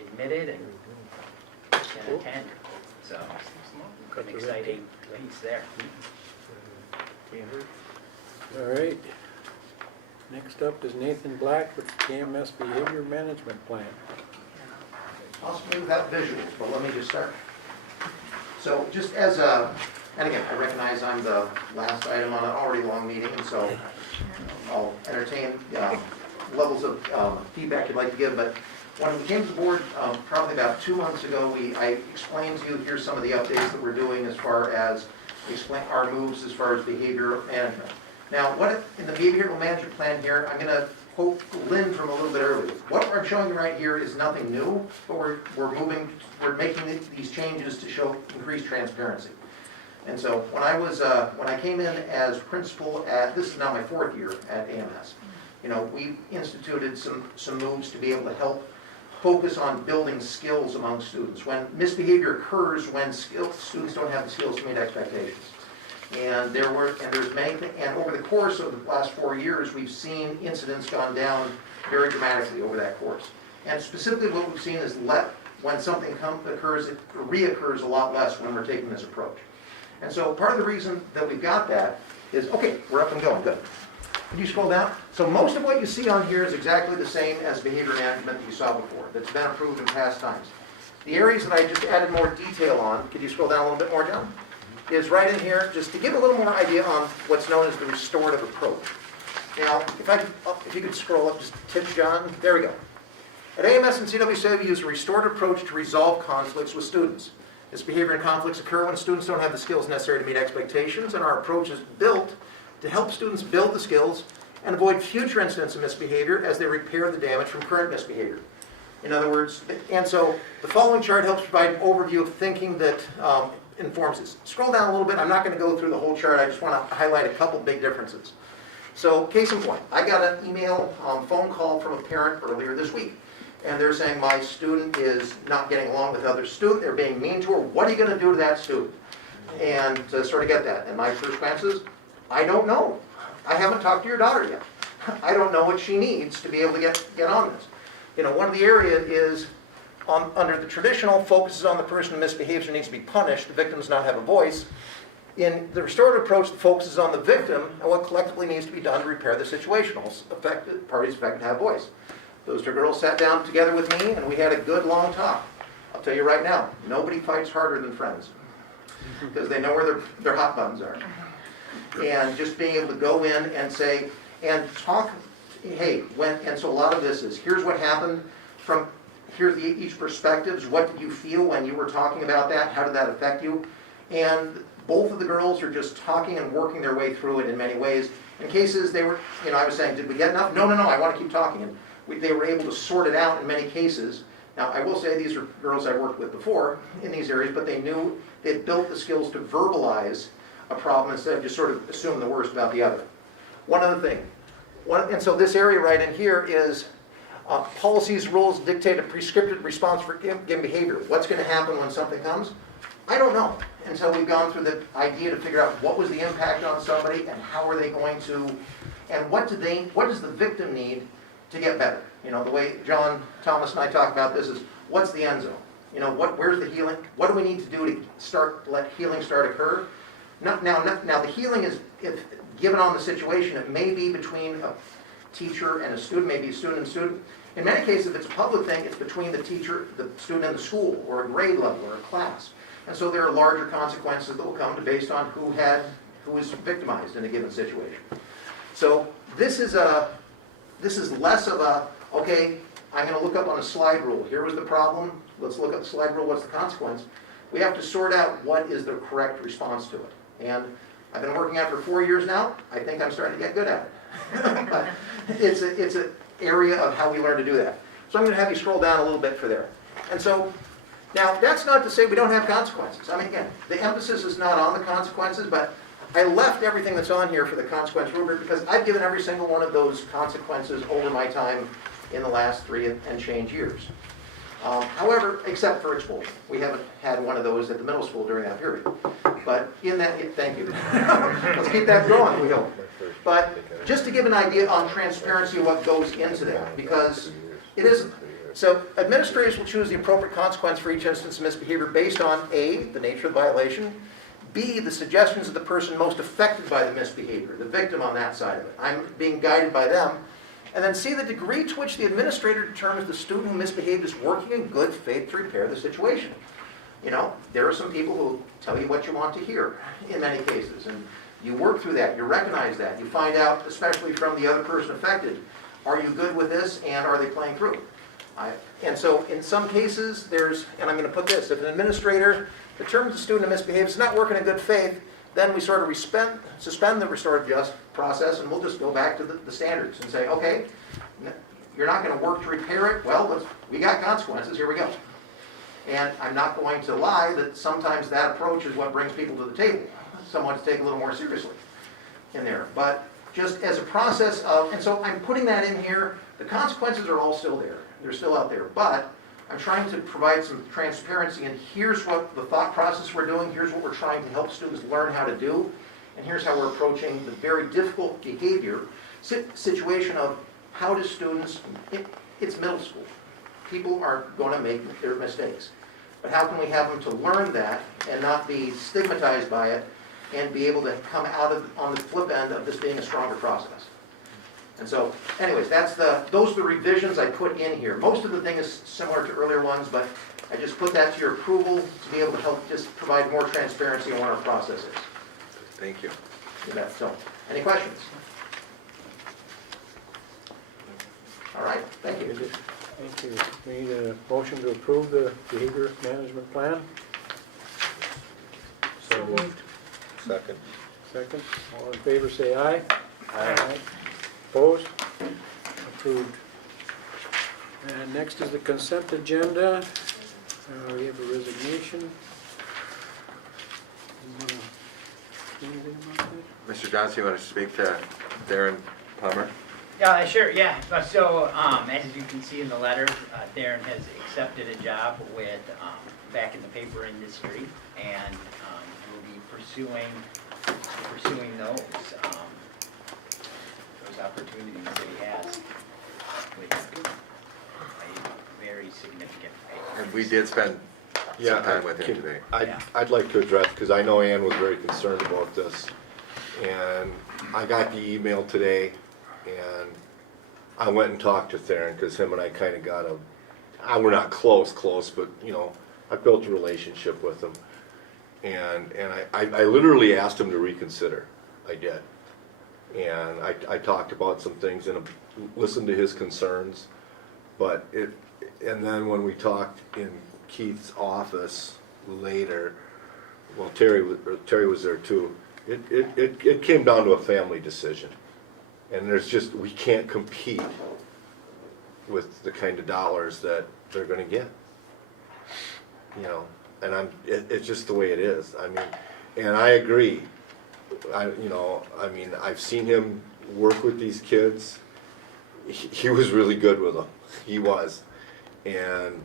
admitted and can attend, so an exciting piece there. All right. Next up is Nathan Black with the KMS Behavior Management Plan. I'll smooth out visuals, but let me just start. So just as a, and again, I recognize I'm the last item on an already long meeting, and so I'll entertain levels of feedback you'd like to give, but when we came to the board probably about 2 months ago, I explained to you, here's some of the updates that we're doing as far as our moves as far as behavior management. Now, in the behavioral management plan here, I'm going to quote Lynn from a little bit earlier. What I'm showing you right here is nothing new, but we're making these changes to show increased transparency. And so when I came in as principal this is now my 4th year at AMS, we instituted some moves to be able to help focus on building skills among students. When misbehavior occurs, when students don't have the skills to meet expectations. And there's many things, and over the course of the last 4 years, we've seen incidents gone down very dramatically over that course. And specifically what we've seen is when something occurs, it reoccurs a lot less when we're taking this approach. And so part of the reason that we've got that is, okay, we're up and going, good. Can you scroll down? So most of what you see on here is exactly the same as behavior management that you saw before, that's been approved in past times. The areas that I just added more detail on, could you scroll down a little bit more, John? Is right in here, just to give a little more idea on what's known as the restorative approach. Now, if you could scroll up just a tip, John, there we go. At AMS and CWC, we use a restorative approach to resolve conflicts with students. This behavior and conflicts occur when students don't have the skills necessary to meet expectations, and our approach is built to help students build the skills and avoid future incidents of misbehavior as they repair the damage from current misbehavior. In other words, and so the following chart helps provide an overview of thinking that informs this. Scroll down a little bit. I'm not going to go through the whole chart. I just want to highlight a couple big differences. So case in point, I got an email, phone call from a parent earlier this week. And they're saying my student is not getting along with other students, they're being mean to her. What are you gonna do to that student? And to sort of get that. And my first glance is, I don't know. I haven't talked to your daughter yet. I don't know what she needs to be able to get on this. You know, one of the areas is, under the traditional, focuses on the person who misbehaves or needs to be punished, the victim does not have a voice. In the restorative approach, the focus is on the victim and what collectively needs to be done to repair the situation. All parties affected have voice. Those two girls sat down together with me and we had a good long talk. I'll tell you right now, nobody fights harder than friends because they know where their hot buttons are. And just being able to go in and say, and talk, hey, and so a lot of this is, here's what happened from, here's each perspectives, what did you feel when you were talking about that, how did that affect you? And both of the girls are just talking and working their way through it in many ways. In cases they were, you know, I was saying, did we get enough? No, I want to keep talking. And they were able to sort it out in many cases. Now, I will say these are girls I've worked with before in these areas, but they knew they'd built the skills to verbalize a problem instead of just sort of assume the worst about the other. One other thing, and so this area right in here is policies, rules dictate a prescriptive response for given behavior. What's going to happen when something comes? I don't know. And so we've gone through the idea to figure out what was the impact on somebody and how are they going to, and what does the victim need to get better? You know, the way John Thomas and I talk about this is, what's the end zone? You know, where's the healing? What do we need to do to let healing start occur? Now the healing is, if given on the situation, it may be between a teacher and a student, maybe a student and student. In many cases, if it's a public thing, it's between the teacher, the student, and the school, or a grade level, or a class. And so there are larger consequences that will come based on who was victimized in a given situation. So this is less of a, okay, I'm going to look up on a slide rule. Here was the problem. Let's look at the slide rule. What's the consequence? We have to sort out what is the correct response to it. And I've been working at it for 4 years now. I think I'm starting to get good at it. But it's an area of how we learn to do that. So I'm going to have you scroll down a little bit for there. And so, now that's not to say we don't have consequences. I mean, again, the emphasis is not on the consequences, but I left everything that's on here for the consequence rubric because I've given every single one of those consequences over my time in the last 3 and change years. However, except for expulsion. We haven't had one of those at the middle school during that period. But in that, thank you. Let's keep that going, we hope. But just to give an idea on transparency of what goes into that, because it isn't. So administrators will choose the appropriate consequence for each instance of misbehavior based on A, the nature of the violation, B, the suggestions of the person most affected by the misbehavior, the victim on that side of it. I'm being guided by them. And then C, the degree to which the administrator determines the student who misbehaved is working in good faith to repair the situation. You know, there are some people who tell you what you want to hear in many cases. And you work through that, you recognize that. You find out, especially from the other person affected, are you good with this and are they playing through? And so in some cases, and I'm going to put this, if an administrator determines the student misbehaves, is not working in good faith, then we sort of suspend the restorative justice process and we'll just go back to the standards and say, okay, you're not going to work to repair it, well, we got consequences, here we go. And I'm not going to lie that sometimes that approach is what brings people to the table. Someone to take a little more seriously in there. But just as a process of, and so I'm putting that in here, the consequences are all still there. They're still out there. But I'm trying to provide some transparency, and here's what the thought process we're doing, here's what we're trying to help students learn how to do, and here's how we're approaching the very difficult behavior situation of how do students, it's middle school. People are going to make their mistakes. But how can we have them to learn that and not be stigmatized by it and be able to come out on the flip end of this being a stronger process? And so, anyways, those are the revisions I put in here. Most of the thing is similar to earlier ones, but I just put that to your approval to be able to help just provide more transparency on what our process is. Thank you. So, any questions? All right, thank you. Thank you. We need a motion to approve the behavior management plan. So moved. Second. Second. All in favor say aye. Aye. Opposed? Approved. And next is the consent agenda. We have a resignation. say anything about that? Mr. Johnson, you want to speak to Darren Plummer? Yeah, sure, yeah. So, as you can see in the letter, Darren has accepted a job with, back in the paper industry, and will be pursuing those opportunities that he has with a very significant pay. And we did spend some time with him today. I'd like to address, because I know Ann was very concerned about this, and I got the email today, and I went and talked to Theron, because him and I kind of got we're not close, but, you know, I built a relationship with him. And I literally asked him to reconsider. I did. And I talked about some things and listened to his concerns. And then when we talked in Keith's office later, well, Terry was there too, it came down to a family decision. And we can't compete with the kind of dollars that they're gonna get. You know, and it's just the way it is. I mean, and I agree. I've seen him work with these kids. He was really good with them. He was. And,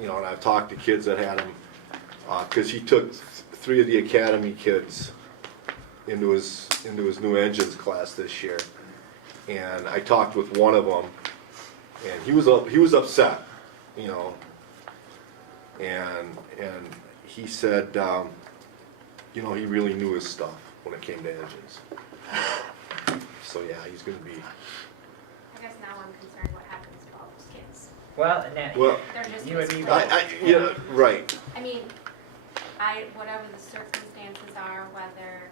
you know, and I've talked to kids that had him, because he took 3 of the academy kids into his new engines class this year. And I talked with one of them, and he was upset, you know. And he said, you know, he really knew his stuff when it came to engines. So yeah, he's going to be. I guess now I'm concerned what happens to all those kids. Well, and that, They're just you and me miserable. both. Yeah, right. I mean, whatever the circumstances are, whatever,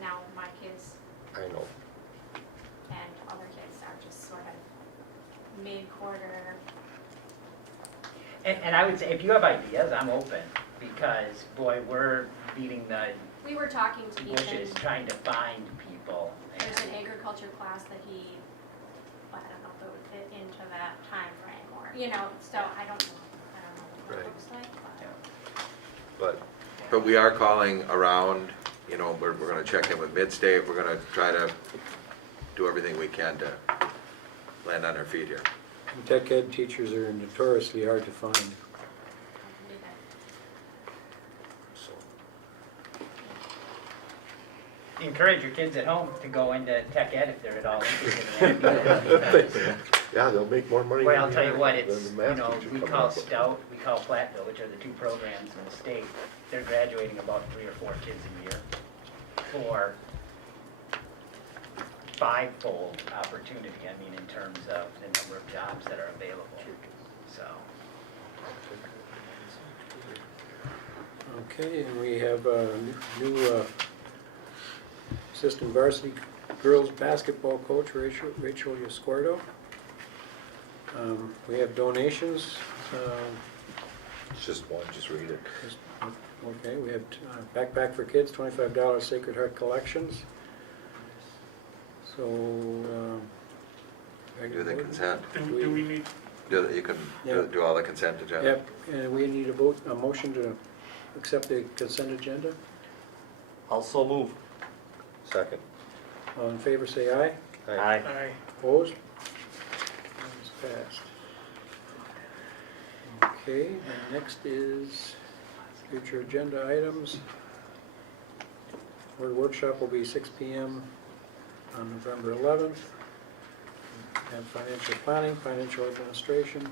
now my kids I know. and other kids are just sort of mid-quarter. And I would say, if you have ideas, I'm open, because, boy, we're beating the We were talking to Ethan, bushes trying to find people. there's an agriculture class that I don't know if it would fit into that time frame or, so I don't know what Right. it looks like, But But we are calling around, you know, we're gonna check in with Midstate, we're gonna try to do everything we can to land on our feet here. And tech ed teachers are notoriously hard to find. so Encourage your kids at home to go into tech ed if they're at all interested in it. yeah, they'll make more money. Well, I'll tell you what, than it's, the math teacher we coming call up with. Stout, we call Platteville, which are the 2 programs in the state. They're graduating about 3 or 4 kids a year for 5-fold opportunity, I mean, in terms of the number of jobs that are available, so. Okay, and we have a new assistant varsity girls basketball coach, Rachel Yasquardo. We have donations. It's just one, just read it. Okay, we have backpack for kids, $25 Sacred Heart Collections. So, Do the consent, Do we need, you can do all the consent agenda. Yep, and we need a motion to accept the consent agenda. Also move. Second. All in favor, say aye. Aye. Opposed? It's passed. Okay, and next is future agenda items. Word workshop will be 6 p.m. on November 11th. And financial planning, financial administration,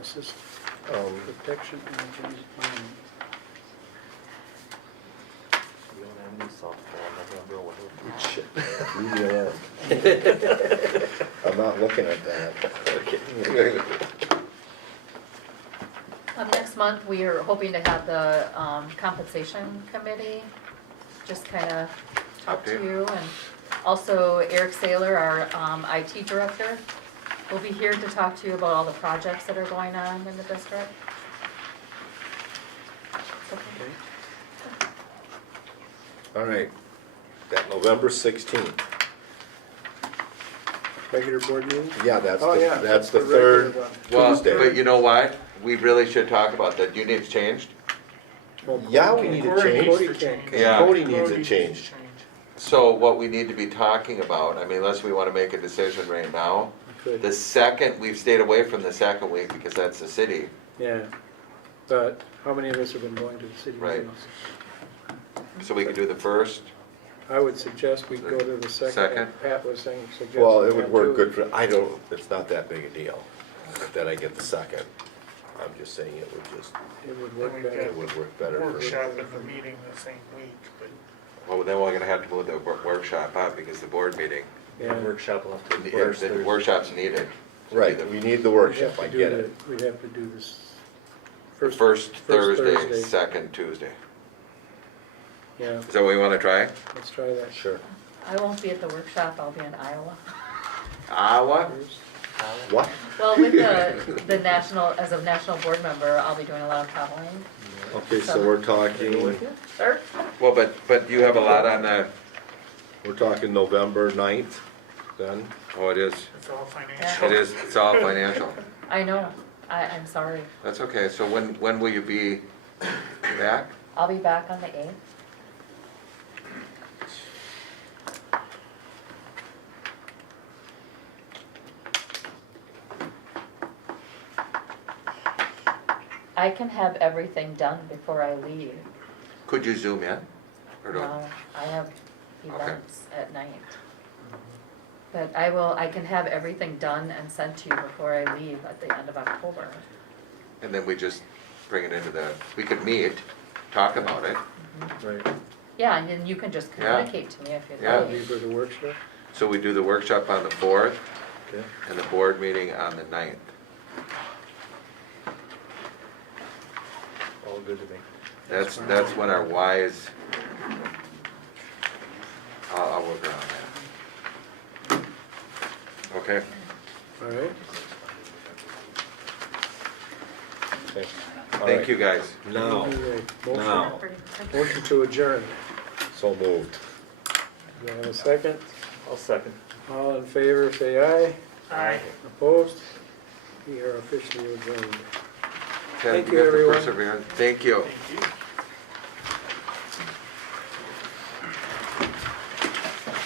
assist protection and identity planning. We don't have any softball in November. Shit. Leave me alone. I'm not looking at that. Next month, we are hoping to have the compensation committee just kind of talk to Okay. you. And also Eric Saylor, our IT director, will be here to talk to you about all the projects that are going on in the district. Okay. All right, that November 16th. Regular board meeting? Yeah, that's Oh, yeah, that's the regular third one. Well, Tuesday. but you know what? We really should talk about that. Do you need it changed? Well, Yeah, Cody we need can't- to change. Cody can't come. Yeah. Cody needs it changed. So what we need to be talking about, I mean, unless we wanna make a decision right now, Good. the second, we've stayed away from the second week because that's the city. Yeah, but how many of us have been going to the city Right. meetings? So we could do the first, I would suggest we go to the second. Second? Pat was saying, suggesting. Well, it would that work too. good for, it's not that big a deal that I get the second. I'm just saying it would just, It would work We've better. it would work better for. Workshop at the meeting the same week, but well, then we're gonna have to move the workshop up because the board meeting, Yeah. Workshop will have to be the first the Thursday. workshop's needed. Right, we need the We'd workshop, have I to do get the- it. We'd have to do this First Thursday, Thursday. second Tuesday. Yeah, Is that what you wanna try? let's try that. Sure. I won't be at the workshop, I'll be in Iowa. Iowa? What? Well, with the national, as a national board member, I'll be doing a lot of traveling. Okay, so we're talking, Sir? Well, but you have a lot on the, we're talking November 9th, then? oh, it is, it's all financial. it is, it's all financial. I know, I'm sorry. That's okay, so when will you be back? I'll be back on the 8th. I can have everything done before I leave. Could you zoom in? Or don't? No, I have Okay. events at night. But I can have everything done and sent to you before I leave at the end of October. And then we just bring it into the, we could meet, talk about it. Right. Yeah, and then you can just Yeah. communicate to me if you'd Yeah. like. Leave for the workshop? So we do the workshop on the 4th Okay. and the board meeting on the 9th. All good to me. That's when our wise, I'll work around that. Okay, All right. Okay. All thank right. you guys. Now, Motion- now, Motion to adjourn. so moved. Do I have a second? I'll second. All in favor, say aye. Aye. Opposed? We are officially adjourned. Ted, Thank you you, got the everyone. perseverance. Thank you. Thank you.